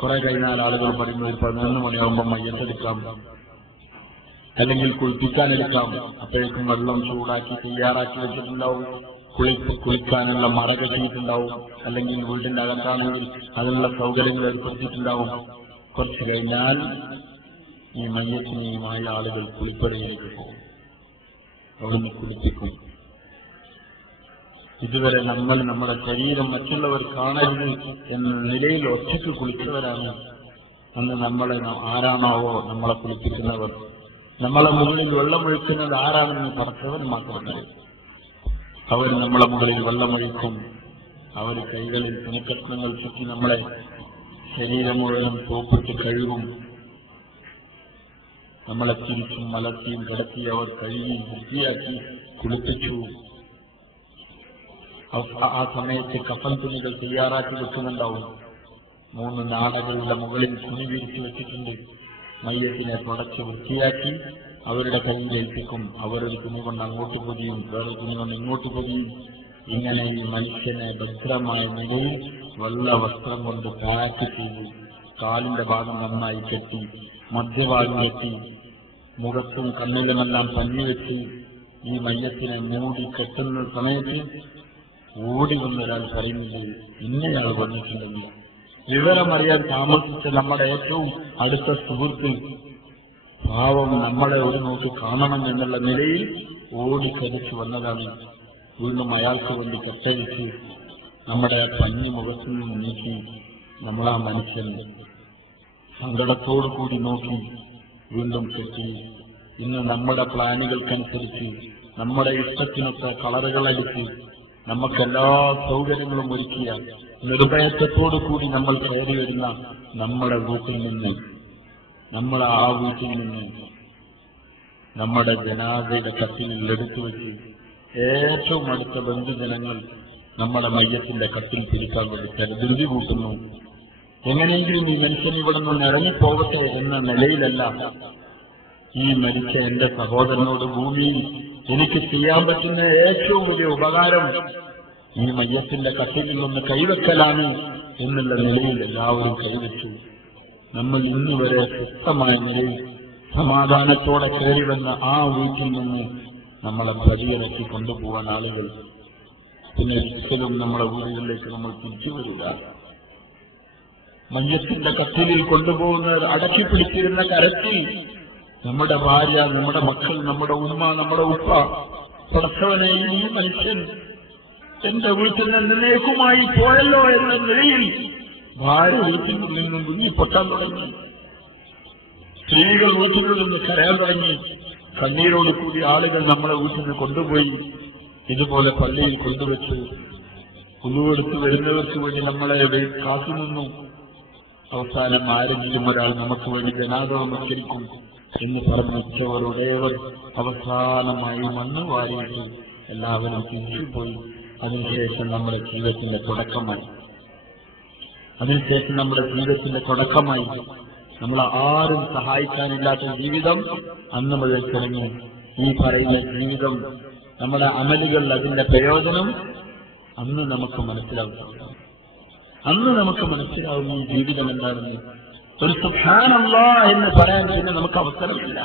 കുറെ കഴിഞ്ഞാൽ ആളുകൾ പറയുന്നു, 11 മണിയാകുമ്പോൾ മയ്യത്തെടുക്കാം, അല്ലെങ്കിൽ കുളിപ്പിക്കാനെടുക്കാം. അപ്പോഴേക്കും വെള്ളം ചൂടാക്കി തയ്യാറാക്കി വെച്ചിട്ടുണ്ടാവും. കുളിക്കാനുള്ള മറ കെട്ടിയിട്ടുണ്ടാവും. അല്ലെങ്കിൽ വീടിന്റെ അകത്താണെങ്കിൽ അതിനുള്ള സൗകര്യങ്ങൾ ഏർപ്പെടുത്തിയിട്ടുണ്ടാവും. കുറച്ചു കഴിഞ്ഞാൽ ഈ മയ്യത്തിനെയുമായി ആളുകൾ കുളിപ്പടയിലേക്ക് പോകും. അവിടുന്ന് കുളിപ്പിക്കും. ഇതുവരെ നമ്മൾ നമ്മുടെ ശരീരം മറ്റുള്ളവർ കാണരുത് എന്ന നിലയിൽ ഒറ്റയ്ക്ക് കുളിച്ചവരാണ്. അന്ന് നമ്മളെ ആരാണാവോ നമ്മളെ കുളിപ്പിക്കുന്നവർ, നമ്മളെ മുകളിൽ വെള്ളമൊഴിക്കുന്നത് ആരാണെന്ന് പറഞ്ഞവർ മാത്രമേ. അവർ നമ്മളെ മുകളിൽ വെള്ളമൊഴിക്കും. അവർ കൈകളിൽ തുണിക്കഷ്ണങ്ങൾ ചുറ്റി നമ്മളെ ശരീരം മുഴുവൻ സോപ്പിട്ട് കഴുകും. നമ്മളെ തിരിച്ചും മലർത്തിയും കിടത്തി അവർ കഴുകി വൃത്തിയാക്കി കുളിപ്പിച്ചു. ആ സമയത്ത് കഫൻ തുണികൾ തയ്യാറാക്കി വെക്കുന്നുണ്ടാവും. 3 നാടകളുടെ മുകളിൽ തുണി വിരിച്ചു വെച്ചിട്ടുണ്ട്. മയ്യത്തിനെ തുടച്ച് വൃത്തിയാക്കി അവരുടെ കയ്യിൽ ഏൽപ്പിക്കും. അവരൊരു തുണി കൊണ്ട് അങ്ങോട്ട് പൊതിയും, വേറെ തുണി കൊണ്ട് ഇങ്ങോട്ട് പൊതിയും. ഇങ്ങനെ ഈ മനുഷ്യനെ ഭദ്രമായ നിലയിൽ വെള്ള വസ്ത്രം കൊണ്ട് പാക്ക് ചെയ്തു, കാലിന്റെ ഭാഗം നന്നായി കെട്ടി, മധ്യഭാഗം കെട്ടി, മുഖത്തും കണ്ണിലുമെല്ലാം പഞ്ഞിവെച്ച് ഈ മയ്യത്തിനെ മൂടി കെട്ടുന്ന സമയത്ത് ഓടി വന്നൊരാൾ പറയുന്നത് ഇന്നയാൾ വന്നിട്ടുണ്ടെങ്കിൽ വിവരമറിയാൻ താമസിച്ച നമ്മുടെ ഏറ്റവും അടുത്ത സുഹൃത്ത് പാവം നമ്മളെ ഒരു നോക്ക് കാണണം എന്നുള്ള നിലയിൽ ഓടിക്കടിച്ചു വന്നതാണ്. വീണ്ടും അയാൾക്ക് വേണ്ടി കെട്ടഴിച്ച് നമ്മുടെ പഞ്ഞി മുഖത്തു നിന്ന് നീക്കി നമ്മളാ മനുഷ്യൻ സങ്കടത്തോടു കൂടി നോക്കി വീണ്ടും കെട്ടി. ഇന്ന് നമ്മുടെ പ്ലാനുകൾക്കനുസരിച്ച് നമ്മുടെ ഇഷ്ടത്തിനൊക്കെ കളറുകൾ അടിച്ച് നമുക്കെല്ലാ സൗകര്യങ്ങളും ഒരുക്കിയ നിർഭയത്വത്തോടു കൂടി നമ്മൾ കയറി വരുന്ന നമ്മുടെ വീട്ടിൽ നിന്ന്, നമ്മളെ ആ വീട്ടിൽ നിന്ന് നമ്മുടെ ജനാസയുടെ കത്തിൽ എടുത്തു വെച്ച് ഏറ്റവും അടുത്ത ബന്ധുജനങ്ങൾ നമ്മുടെ മയ്യത്തിന്റെ കത്തിൽ പിരിക്കാൻ വേണ്ടി ധൃതി കൂട്ടുന്നു. എങ്ങനെയെങ്കിലും ഈ മനുഷ്യൻ ഇവിടെ നിന്ന് ഇറങ്ങിപ്പോകട്ടെ എന്ന നിലയിലല്ല. ഈ മരിച്ച എന്റെ സഹോദരനോട് ഭൂമിയിൽ എനിക്ക് ചെയ്യാൻ പറ്റുന്ന ഏറ്റവും വലിയ ഉപകാരം ഈ മയ്യത്തിന്റെ കത്തിലിൽ നിന്ന് കൈവെക്കലാണ് എന്നുള്ള നിലയിൽ എല്ലാവരും കൈവച്ചു. നമ്മൾ ഇന്നുവരെ സ്വസ്ഥമായ നിലയിൽ സമാധാനത്തോടെ കയറി വന്ന ആ വീട്ടിൽ നിന്ന് നമ്മളെ പ്രതിയിറക്കി കൊണ്ടുപോകാൻ ആളുകൾ പിന്നെ ഒരിക്കലും നമ്മുടെ വീടുകളിലേക്ക് നമ്മൾ തിരിച്ചു വരിക. മയ്യത്തിന്റെ കത്തിലിൽ കൊണ്ടുപോകുന്നവർ അടക്കി പിടിച്ചിരുന്ന കരത്തിൽ നമ്മുടെ ഭാര്യ, നമ്മുടെ മക്കൾ, നമ്മുടെ ഉമ്മ, നമ്മുടെ ഉപ്പ, പ്രസവനെ ഈ മനുഷ്യൻ എന്റെ വീട്ടിൽ എന്നേക്കുമായി പോയല്ലോ എന്ന നിലയിൽ ഭാര്യ വീട്ടിനുള്ളിൽ നിന്നും കുഞ്ഞിപ്പൊട്ടാൻ തുടങ്ങി. സ്ത്രീകൾ വീട്ടിനുള്ളിൽ നിന്ന് കരയാൻ തുടങ്ങി. കണ്ണീരോട് കൂടി ആളുകൾ നമ്മളെ വീട്ടിൽ നിന്ന് കൊണ്ടുപോയി ഇതുപോലെ പള്ളിയിൽ കൊണ്ടുവച്ചു. കുന്നുകൊടുത്ത് വരുന്നവർക്ക് വേണ്ടി നമ്മളെ കാത്തുനിന്നു. അവസാനം ആരെങ്കിലും ഒരാൾ നമുക്ക് വേണ്ടി ജനാസ നമസ്കരിക്കും എന്ന് പറഞ്ഞവരുടേവർ അവസാനമായി മണ്ണ് വാരിയിട്ട് എല്ലാവരും തിരിച്ചുപോയി. അതിനുശേഷം നമ്മുടെ ജീവിതത്തിന്റെ തുടക്കമായി നമ്മളെ ആരും സഹായിക്കാനില്ലാത്ത ജീവിതം അന്ന് മുതൽ തുടങ്ങി. ഈ പറയുന്ന ജീവിതം, നമ്മുടെ അമലുകൾ, അതിന്റെ പ്രയോജനം അന്ന് നമുക്ക് മനസ്സിലാവും ഈ ജീവിതം എന്താണെന്ന്. ഒരു സുബ്ഹാനല്ലാഹ് എന്ന് പറയാൻ പിന്നെ നമുക്ക് അവസരമില്ല.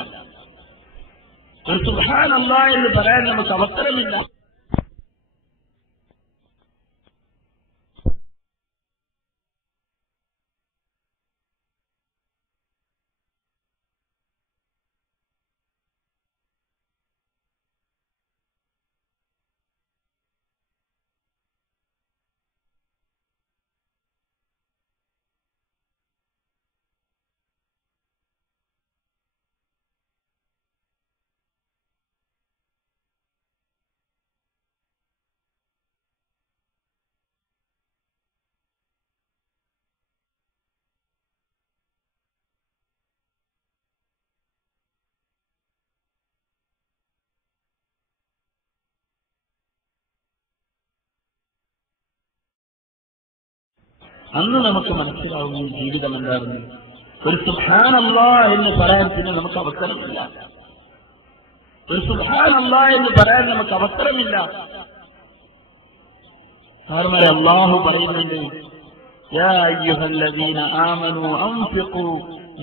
അന്ന് നമുക്ക് മനസ്സിലാവും ഈ ജീവിതം എന്താണെന്ന്. ഒരു സുബ്ഹാനല്ലാഹ് എന്ന് പറയാൻ പിന്നെ നമുക്ക് അവസരമില്ല. കാരണം അല്ലാഹു പറയുന്നുണ്ട്, യാ അയ്യുഹല്ലദീന ആമനൂ അൻഫിഖൂ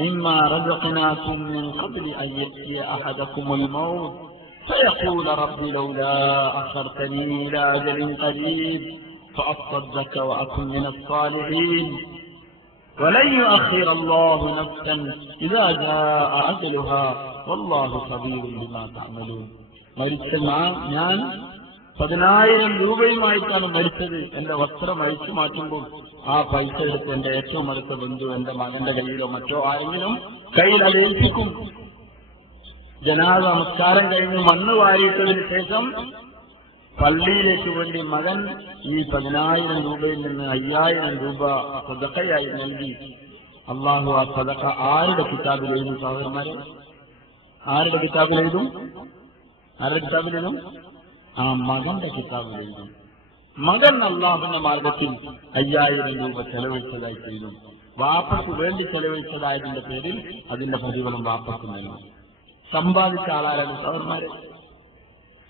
മിമ്മാ റസഖനാകും മിൻ ഖബ്ലി അൻ യഅതിയ അഹദകുമുൽ മൗത്ത് ഫയഖൂല റബ്ബി ലൗലാ അഖർതനീ ഇലാ അജലിൻ ഖരീബ് فأصدق وأكن من الصالحين ولن يؤخر الله نفسا إذا جاء أجلها والله خبير بما تعملون. മരിച്ച ഞാൻ 10,000 രൂപയുമായിട്ടാണ് മരിച്ചത്. എന്റെ വസ്ത്രം അഴിച്ചു മാറ്റുമ്പോൾ ആ പൈസ എടുത്ത് എന്റെ ഏറ്റവും അടുത്ത ബന്ധു, എന്റെ മകന്റെ കയ്യിലോ മറ്റോ ആരെങ്കിലും കയ്യിൽ അത് ഏൽപ്പിക്കും. ജനാസ നമസ്കാരം കഴിഞ്ഞ് മണ്ണ് വാരിയിട്ടതിന് ശേഷം പള്ളിയിലേക്ക് വേണ്ടി മകൻ ഈ 10,000 രൂപയിൽ നിന്ന് 5,000 രൂപ സദഖയായി നൽകി. അള്ളാഹു ആ സദഖ ആരുടെ കിതാബിൽ എഴുതി? സഹോദരന്മാരെ, ആരുടെ കിതാബിലെഴുതും? ആരുടെ കിതാബിലെഴുതും? ആ മകന്റെ കിതാബിലെഴുതും. മകൻ അള്ളാഹുവിന്റെ മാർഗത്തിൽ 5000 രൂപ ചെലവഴിച്ചതായി ചെയ്തു. വാപ്പയ്ക്ക് വേണ്ടി ചെലവഴിച്ചതായതിന്റെ പേരിൽ അതിന്റെ പ്രതിഫലം വാപ്പയ്ക്ക് നൽകും. സമ്പാദിച്ച ആളാരാണ് സഹോദരന്മാരെ?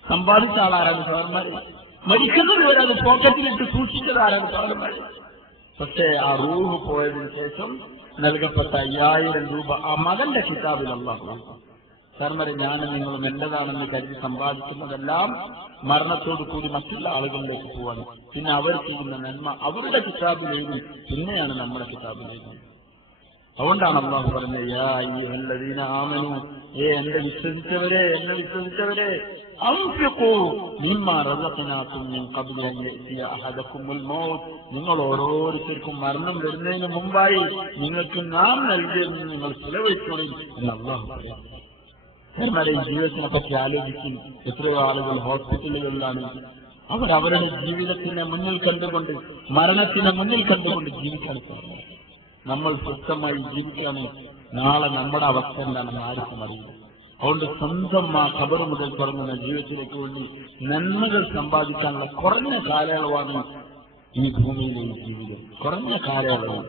സമ്പാദിച്ച ആളാരാണ് സഹോദരന്മാരെ? മരിക്കുന്നത് വരെ അത് പോക്കറ്റിലിട്ട് സൂക്ഷിച്ചതാരാണ് സഹോദരന്മാരെ? പക്ഷേ ആ റൂഹ് പോയതിനു ശേഷം നൽകപ്പെട്ട 5000 രൂപ ആ മകന്റെ കിതാബിൽ അല്ലാഹു. സഹോദരന്മാരെ, ഞാനും നിങ്ങളും എന്റേതാണെന്ന് കരുതി സമ്പാദിക്കുന്നതെല്ലാം മരണത്തോടു കൂടി മറ്റുള്ള ആളുകളിലേക്ക് പോവാണ്. പിന്നെ അവർ ചെയ്യുന്ന നന്മ അവരുടെ കിതാബിലേക്കും പിന്നെയാണ് നമ്മുടെ കിതാബിലേക്കും. അതുകൊണ്ടാണ് അല്ലാഹു പറഞ്ഞത്, യാ അയ്യുഹല്ലദീന ആമനൂ, എന്നെ വിശ്വസിച്ചവരെ അൻഫിഖൂ മിമ്മാ റസഖനാകും മിൻ ഖബ്ലി അൻ യഅതിയ അഹദകുമുൽ മൗത്ത്, നിങ്ങൾ ഓരോരുത്തർക്കും മരണം വരുന്നതിന് മുമ്പായി നിങ്ങൾക്ക് നാം നൽകിയെന്ന് നിങ്ങൾ ചിലവഴിച്ചോളൂ എന്ന് അല്ലാഹു പറയുന്നു. ജീവിതത്തിനെ പറ്റി ആലോചിക്കും. എത്രയോ ആളുകൾ ഹോസ്പിറ്റലുകളിലാണ്. അവരവരുടെ ജീവിതത്തിനെ മുന്നിൽ കണ്ടുകൊണ്ട്, മരണത്തിനെ മുന്നിൽ കണ്ടുകൊണ്ട് ജീവിക്കാൻ സാധിക്കും. നമ്മൾ സ്വസ്ഥമായി ജീവിക്കാണ്. നാളെ നമ്മുടെ അവസ്ഥ എന്താണെന്ന് ആർക്കും അറിയില്ല. അതുകൊണ്ട് സ്വന്തം ആ ഖബർ മുതൽ തുടങ്ങുന്ന ജീവിതത്തിലേക്ക് വേണ്ടി നന്മകൾ സമ്പാദിക്കാനുള്ള കുറഞ്ഞ കാലയളവാണ് ഈ ഭൂമിയിലെ ജീവിതം. കുറഞ്ഞ കാലയളവ്.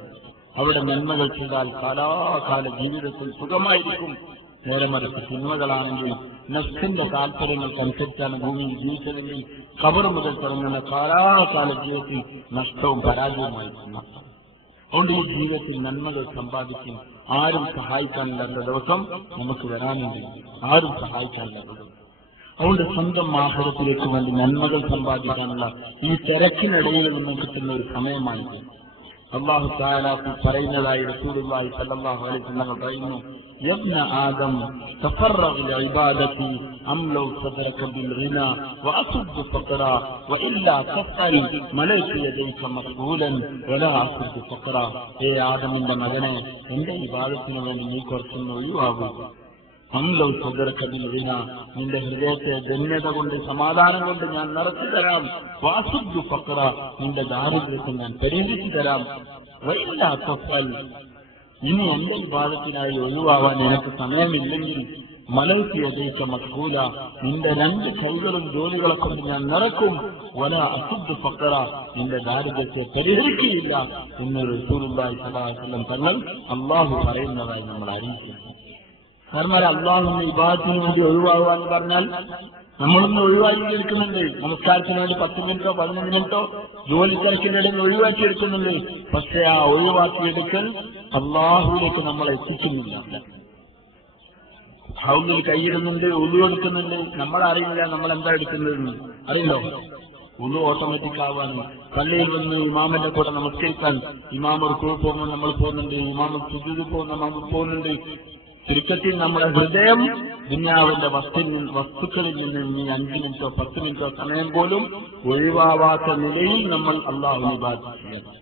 അവിടെ നന്മകൾ ചെയ്താൽ കാലാകാല ജീവിതത്തിൽ സുഖമായിരിക്കും. നേരെ മറിച്ച് സിനിമകളാണെങ്കിൽ നഫ്സിന്റെ താല്പര്യങ്ങൾക്കനുസരിച്ചാണ് ഭൂമിയിൽ ജീവിച്ചതെങ്കിൽ ഖബർ മുതൽ തുടങ്ങുന്ന കാലാകാല ജീവിതത്തിൽ നഷ്ടവും പരാജയമായിരിക്കും. അതുകൊണ്ട് ഈ ജീവിതത്തിൽ നന്മകൾ സമ്പാദിക്കും. ആരും സഹായിക്കാനില്ലാത്ത ദിവസം നമുക്ക് വരാനുണ്ട്. ആരും സഹായിക്കാനില്ലാത്തത്. അതുകൊണ്ട് സ്വന്തം ആഹാരത്തിലേക്ക് വേണ്ടി നന്മകൾ സമ്പാദിക്കാനുള്ള ഈ തിരക്കിനിടയിൽ നിന്ന് കിട്ടുന്ന ഒരു സമയമായിരിക്കും. അല്ലാഹു തആല പറയുന്നതായി റസൂലുള്ളാഹി സ്വല്ലല്ലാഹു അലൈഹി വസല്ലം പറയുന്നു, യബ്ന ആദം തഫറഗ് ലിഇബാദതി അംലൗ സദറക ബിൽഗിന വഅസുദ് ഫഖറ വഇല്ലാ തഫഅൽ മലൈക യദൈക മഖ്ബൂലൻ വലാ അസുദ് ഫഖറ. ആദമിന്റെ മകനെ, എന്റെ ഇബാദത്തിന് വേണ്ടി നീ കുറച്ചൊന്ന് ഒഴിവാകുക. അംലൗ സദറക ബിൽഗിന, നിന്റെ ഹൃദയത്തെ ധന്യത കൊണ്ട് സമാധാനം കൊണ്ട് ഞാൻ നിറച്ചു തരാം. വഅസുദ് ഫഖറ, നിന്റെ ദാരിദ്ര്യത്തെ ഞാൻ പരിഹരിച്ചു തരാം. വഇല്ലാ തഫഅൽ, ഇനി എന്റെ വിഭാഗത്തിനായി ഒഴിവാവാൻ എനിക്ക് സമയമില്ലെങ്കിൽ മലൈക യദൈക മഖ്ബൂല, നിന്റെ 2 കൈകളും ജോലികളെ കൊണ്ട് ഞാൻ നിറക്കും. വലാ അസുദ് ഫഖറ, നിന്റെ ദാരിദ്ര്യത്തെ പരിഹരിക്കുകയില്ല എന്ന് റസൂലുള്ളാഹി സ്വല്ലല്ലാഹു അലൈഹി വസല്ലം തങ്ങൾ അല്ലാഹു പറയുന്നതായി നമ്മൾ അറിയിക്കുന്നു. കാരണം അല്ലാഹുവിന്റെ വിഭാഗത്തിന് വേണ്ടി ഒഴിവാകുക എന്ന് പറഞ്ഞാൽ നമ്മളൊന്ന് ഒഴിവാക്കിയെടുക്കുന്നുണ്ട്. നമസ്കാരത്തിന് വേണ്ടി 10 മിനിറ്റോ 15 മിനിറ്റോ ജോലി തിരക്കിനിടയിൽ ഒഴിവാക്കിയെടുക്കുന്നുണ്ട്. പക്ഷെ ആ ഒഴിവാക്കിയെടുക്കൽ അല്ലാഹുവിലേക്ക് നമ്മളെ എത്തിക്കുന്നില്ല. ഹൗലിൽ കൈയിടുന്നുണ്ട്, ഉളു എടുക്കുന്നുണ്ട്, നമ്മളറിയില്ല നമ്മൾ എന്താ എടുക്കുന്നതെന്ന്. അറിയില്ലോ, ഉളു ഓട്ടോമാറ്റിക് ആവാണ്. പള്ളിയിൽ വന്ന് ഇമാമിന്റെ കൂടെ നമസ്കരിക്കാൻ ഇമാം റുക്കൂഇ പോകുമ്പോൾ നമ്മൾ പോകുന്നുണ്ട്, ഇമാം സുജൂദിൽ പോകുന്ന നമ്മൾ പോകുന്നുണ്ട്. ചുരുക്കത്തിൽ നമ്മുടെ ഹൃദയം ദുനിയാവിന്റെ വസ്തുക്കളിൽ നിന്ന് ഈ 5 മിനിറ്റോ 10 മിനിറ്റോ സമയം പോലും ഒഴിവാവാത്ത നിലയിൽ നമ്മൾ അല്ലാഹുവിനെ ഇബാദത്ത് ചെയ്യണം.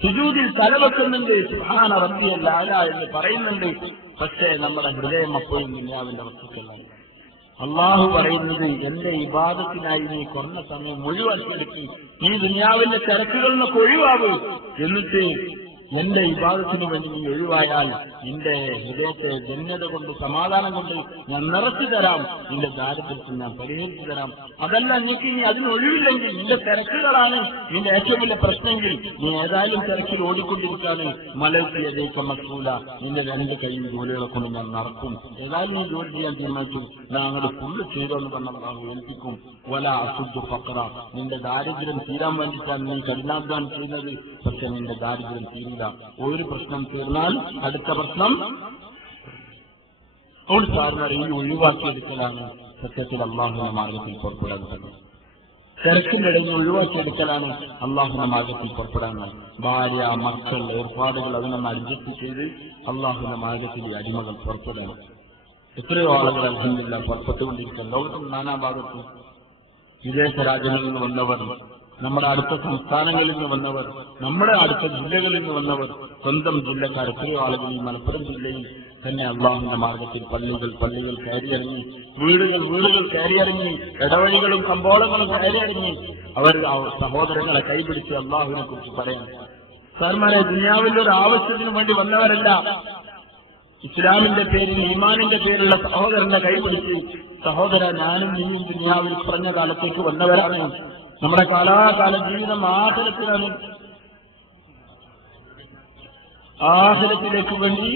സുജൂദിൽ തലവെക്കുന്നുണ്ട്, സുബ്ഹാന റബ്ബിയൽ അഅ്ല എന്ന് പറയുന്നുണ്ട്. പക്ഷേ നമ്മുടെ ഹൃദയം അപ്പോഴും ദുനിയാവിന്റെ വസ്തുക്കളാണ്. അല്ലാഹു പറയുന്നത്, എന്റെ ഇബാദത്തിനായി നീ കുറഞ്ഞ സമയം ഒഴിവാക്കിയെടുക്കും. നീ ദുനിയാവിന്റെ തിരക്കുകളിൽ നിന്നൊക്കെ ഒഴിവാകും. എന്നിട്ട് എന്റെ ഇബാദത്തിന് വേണ്ടി നീ ഒഴിവായാൽ നിന്റെ ഹൃദയത്തെ ധന്യത കൊണ്ട് സമാധാനം കൊണ്ട് ഞാൻ നിറച്ചു തരാം. നിന്റെ ദാരിദ്ര്യത്തിൽ ഞാൻ പരിഹരിച്ചു തരാം. അതല്ല, എനിക്ക് ഇനി അതിന് ഒഴിവില്ലെങ്കിൽ നിന്റെ തിരക്കുകളാണ് നിന്റെ ഏറ്റവും വലിയ പ്രശ്നമെങ്കിൽ നീ ഏതായാലും തിരക്കിൽ ഓടിക്കൊണ്ടിരിക്കാണ്. മലൈക യദൈക മഖ്ബൂല, നിന്റെ 2 കൈയും ജോലികളെ കൊണ്ട് ഞാൻ നടക്കും. ഏതായാലും നീ ജോലി ചെയ്യാൻ തീരുമാനിച്ചു, ഞാൻ അങ്ങോട്ട് ഫുള്ള് ചെയ്തോന്ന് പറഞ്ഞാൽ ഏൽപ്പിക്കും. വലാ അസുദ് ഫഖറ, നിന്റെ ദാരിദ്ര്യം തീരാൻ വേണ്ടിയിട്ടാണ് നീ കഠിനാധ്വാനം ചെയ്യുന്നത്. പക്ഷെ നിന്റെ ദാരിദ്ര്യം തീരില്ല. ഒരു പ്രശ്നം തീർന്നാൽ അടുത്ത പ്രശ്നം. ഒരു സാറിന് ഈ ഒഴിവാക്കിയെടുക്കലാണ് സത്യത്തിൽ അല്ലാഹുവിന്റെ മാർഗത്തിൽ പുറപ്പെടാൻ സാധിക്കും. തിരക്കിന്റെ ഇടയിൽ ഒഴിവാക്കിയെടുക്കലാണ് അല്ലാഹുവിന്റെ മാർഗത്തിൽ പുറപ്പെടാനാണ്. ഭാര്യ, മക്കൾ, ഏർപ്പാടുകൾ അതിനൊന്ന് അഡ്ജസ്റ്റ് ചെയ്ത് അല്ലാഹുവിന്റെ മാർഗത്തിൽ ഈ അടിമകൾ പുറപ്പെടണം. എത്രയോ ആളുകൾ അൽഹംദുലില്ലാഹ് പുറപ്പെട്ടുകൊണ്ടിരിക്കുക. ലോകത്തിന്റെ നാനാഭാഗത്തും വിദേശ രാജ്യങ്ങളിൽ നിന്ന് വന്നവർ, നമ്മുടെ അടുത്ത സംസ്ഥാനങ്ങളിൽ നിന്ന് വന്നവർ, നമ്മുടെ അടുത്ത ജില്ലകളിൽ നിന്ന് വന്നവർ, സ്വന്തം ജില്ലക്കാർ എത്രയോ ആളുകൾ ഈ മലപ്പുറം ജില്ലയിൽ തന്നെ അല്ലാഹുവിന്റെ മാർഗത്തിൽ പള്ളികൾ കയറിയിറങ്ങി, വീടുകൾ കയറിയിറങ്ങി, ഇടവഴികളും കമ്പോളങ്ങളും കയറിയിറങ്ങി അവർ സഹോദരങ്ങളെ കൈപിടിച്ച് അല്ലാഹുവിനെ കുറിച്ച് പറയാൻ. സാർമാരെ, ദുനിയാവിന്റെ ഒരു ആവശ്യത്തിന് വേണ്ടി വന്നവരല്ല. ഇസ്ലാമിന്റെ പേരിൽ ഈമാനിന്റെ പേരിലുള്ള സഹോദരന്റെ കൈപിടിച്ച്, സഹോദര ഞാനും നീയും ദുനിയാവിൽ കുറഞ്ഞ കാലത്തേക്ക് വന്നവരാണ്. നമ്മുടെ കാലാകാല ജീവിതം ആഖിറത്തിലാണ്. ആഖിറത്തിലേക്ക് വേണ്ടി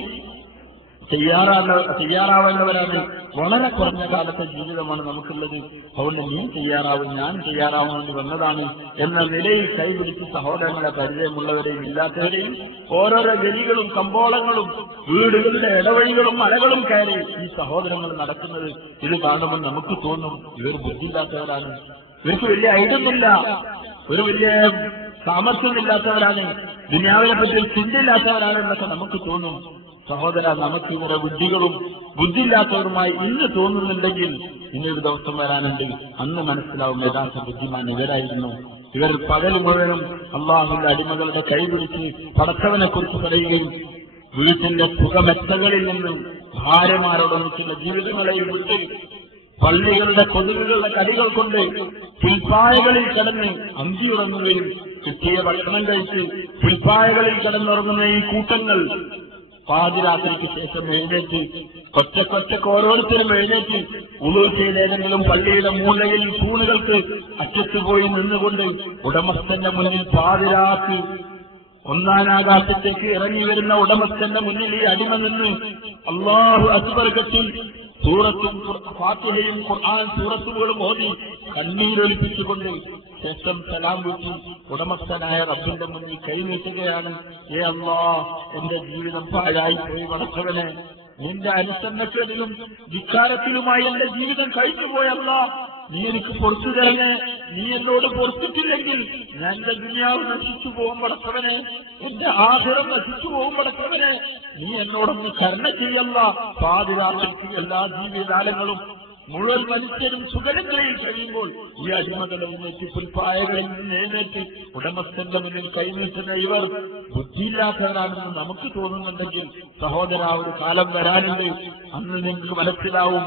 തയ്യാറാവേണ്ടവരാണ്. വളരെ കുറഞ്ഞ കാലത്തെ ജീവിതമാണ് നമുക്കുള്ളത്. അതുകൊണ്ട് നീ തയ്യാറാവും, ഞാൻ തയ്യാറാവാൻ വേണ്ടി വന്നതാണ് എന്ന നിലയിൽ കൈപിടിച്ച് സഹോദരങ്ങളെ പരിചയമുള്ളവരെയും ഇല്ലാത്തവരെയും ഓരോരോ ഗലികളും കമ്പോളങ്ങളും വീടുകളുടെ ഇടവഴികളും മലകളും കയറി ഈ സഹോദരങ്ങൾ നടക്കുന്നത് ഇത് കാണുമ്പോൾ നമുക്ക് തോന്നും ഇവർ ബുദ്ധിയില്ലാത്തവരാണ്, ഇവർക്ക് വലിയ ഐഡിയൊന്നുമില്ല, ഒരു വലിയ സാമർഥ്യമില്ലാത്തവരാണ്, ദുനിയാവിനെ പറ്റി ചിന്തയില്ലാത്തവരാണ് എന്നൊക്കെ നമുക്ക് തോന്നും. സഹോദര, നമുക്ക് ഇവരെ ബുദ്ധികളും ബുദ്ധിയില്ലാത്തവരുമായി ഇന്ന് തോന്നുന്നുണ്ടെങ്കിൽ ഇന്നൊരു ദിവസം വരാനുണ്ട്, അന്ന് മനസ്സിലാവും യഥാർത്ഥ ബുദ്ധിമാൻ ഇവരായിരുന്നു. ഇവർ പകൽ മുഴുവനും അള്ളാഹുവിന്റെ അടിമകളുടെ കൈപിടിച്ച് പടച്ചവനെ കുറിച്ച് പറയുകയും വീട്ടിന്റെ സുഖമെത്തകളിൽ നിന്നും ഭാര്യമാരോടൊന്നിച്ചുള്ള ജീവിതങ്ങളെയും വിട്ട് പള്ളികളുടെ കൊതുകുകളുടെ കടികൾ കൊണ്ട് പുൽപ്പായകളിൽ കിടന്ന് അന്തിയുറങ്ങുകയും കിട്ടിയ ഭക്ഷണം കഴിച്ച് പുൽപ്പായകളിൽ കിടന്നുറങ്ങുന്ന ഈ കൂട്ടങ്ങൾ പാതിരാത്രിക്ക് ശേഷം എഴുന്നേറ്റ് ഒറ്റക്കൊറ്റക്ക് ഓരോരുത്തരും എഴുന്നേറ്റ് ഉളു ചെയ്ത് ഏതെങ്കിലും പള്ളിയുടെ മൂലയിൽ തൂണുകൾക്ക് അറ്റത്ത് പോയി നിന്നുകൊണ്ട് ഉടമസ്ഥന്റെ മുന്നിൽ പാതിരാക്ക് ഒന്നാനാകാശത്തേക്ക് ഇറങ്ങി വരുന്ന ഉടമസ്ഥന്റെ മുന്നിൽ ഈ അടിമ നിന്ന് അല്ലാഹു അക്ബർ കത്തിൽ സൂറത്തും ഫാത്തിഹയും ഖുർആൻ സൂറത്തുകളും ഓതി കണ്ണീരൊലിപ്പിച്ചുകൊണ്ട് ശേഷം സലാം വീട്ടി ഉടമസ്ഥനായ റബ്ബിന്റെ മുന്നിൽ കൈനീട്ടുകയാണ്. ഏ അല്ലാഹ്, എന്റെ ജീവിതം പാഴായി പോയി പടച്ചവനെ, നിന്റെ അനുസരണക്കേടിലും ധിക്കാരത്തിലുമായി എന്റെ ജീവിതം കഴിഞ്ഞുപോയല്ല, നീ എനിക്ക് പൊറുത്തു തരണേ. നീ എന്നോട് പൊറുത്തിട്ടില്ലെങ്കിൽ ഞാൻ എന്റെ ദുനിയാവ് നശിച്ചു പോകും പടച്ചവനെ, എന്റെ ആഖിറം നശിച്ചു പോകും പടച്ചവനെ, നീ എന്നോടൊന്ന് കരുണ ചെയ്യല്ല. പാതിരാത്രിക്ക് എല്ലാ ജീവിതകാലങ്ങളും മുഴുവൻ മനുഷ്യരും സുഖങ്ങളിൽ കഴിയുമ്പോൾ ഈ അടിമകളെ എഴുന്നേറ്റ് പുൽപ്പായകളിൽ നിന്ന് എഴുന്നേറ്റ് ഉടമസ്ഥന്റെ മുന്നിൽ കൈനീട്ടുന്ന ഇവർ ബുദ്ധിയില്ലാത്തവരാണെന്ന് നമുക്ക് തോന്നുന്നുണ്ടെങ്കിൽ സഹോദര, ഒരു കാലം വരാനുണ്ട്, അന്ന് നിങ്ങൾക്ക് മനസ്സിലാവും.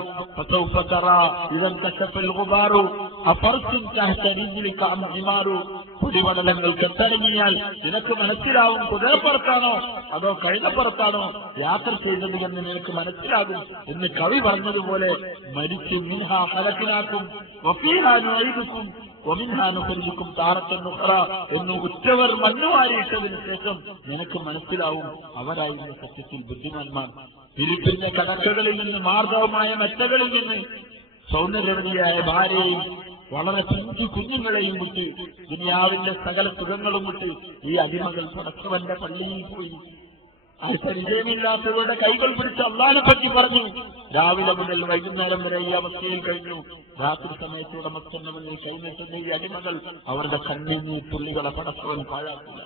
ഇവൻ കശപ്പൽ ഗുബാറു അഫർത്തും കുടിമടലങ്ങൾ കെട്ടടങ്ങിയാൽ നിനക്ക് മനസ്സിലാവും കുതിരപ്പുറത്താണോ അതോ കഴുതപ്പുറത്താണോ യാത്ര ചെയ്തത് എന്ന് നിനക്ക് മനസ്സിലാകും എന്ന് കവി പറഞ്ഞതുപോലെ മരിച്ച് മിൻഹാ ഖലഖനാകും വഫീഹാ നുഈദുകും വമിൻഹാ നുഖ്രിജുകും താറത്തൻ ഉഖ്റ എന്ന് ഉറ്റവർ മണ്ണുവാരിയിട്ടതിന് ശേഷം നിനക്ക് മനസ്സിലാവും അവരായിരുന്നു സത്യത്തിൽ ബുദ്ധിമാന്മാർ. ഇരിപ്പിന്റെ കടക്കകളിൽ നിന്ന് മാർദ്ദവമായ മെത്തകളിൽ നിന്ന് സൗന്ദര്യവതിയായ ഭാര്യയെയും വളരെ പിഞ്ചു കുഞ്ഞുങ്ങളെയും വിട്ട് ദുനിയാവിന്റെ സകല സുഖങ്ങളും വിട്ട് ഈ അടിമകൾ പടച്ചവന്റെ പള്ളിയിൽ പോയി അത് പരിചയമില്ലാത്തവരുടെ കൈകൾ പിടിച്ച് അള്ളാഹിനെ പറ്റി പറഞ്ഞു. രാവിലെ മുതൽ വൈകുന്നേരം വരെ ഈ അവസ്ഥയിൽ കഴിഞ്ഞു. രാത്രി സമയത്ത് ഉടമസ്ഥന്റെ മുന്നിൽ കൈനീട്ടുന്ന ഈ അടിമകൾ അവരുടെ കണ്ണുനീർ തുള്ളികളെ പടച്ചവൻ പാഴാക്കുക,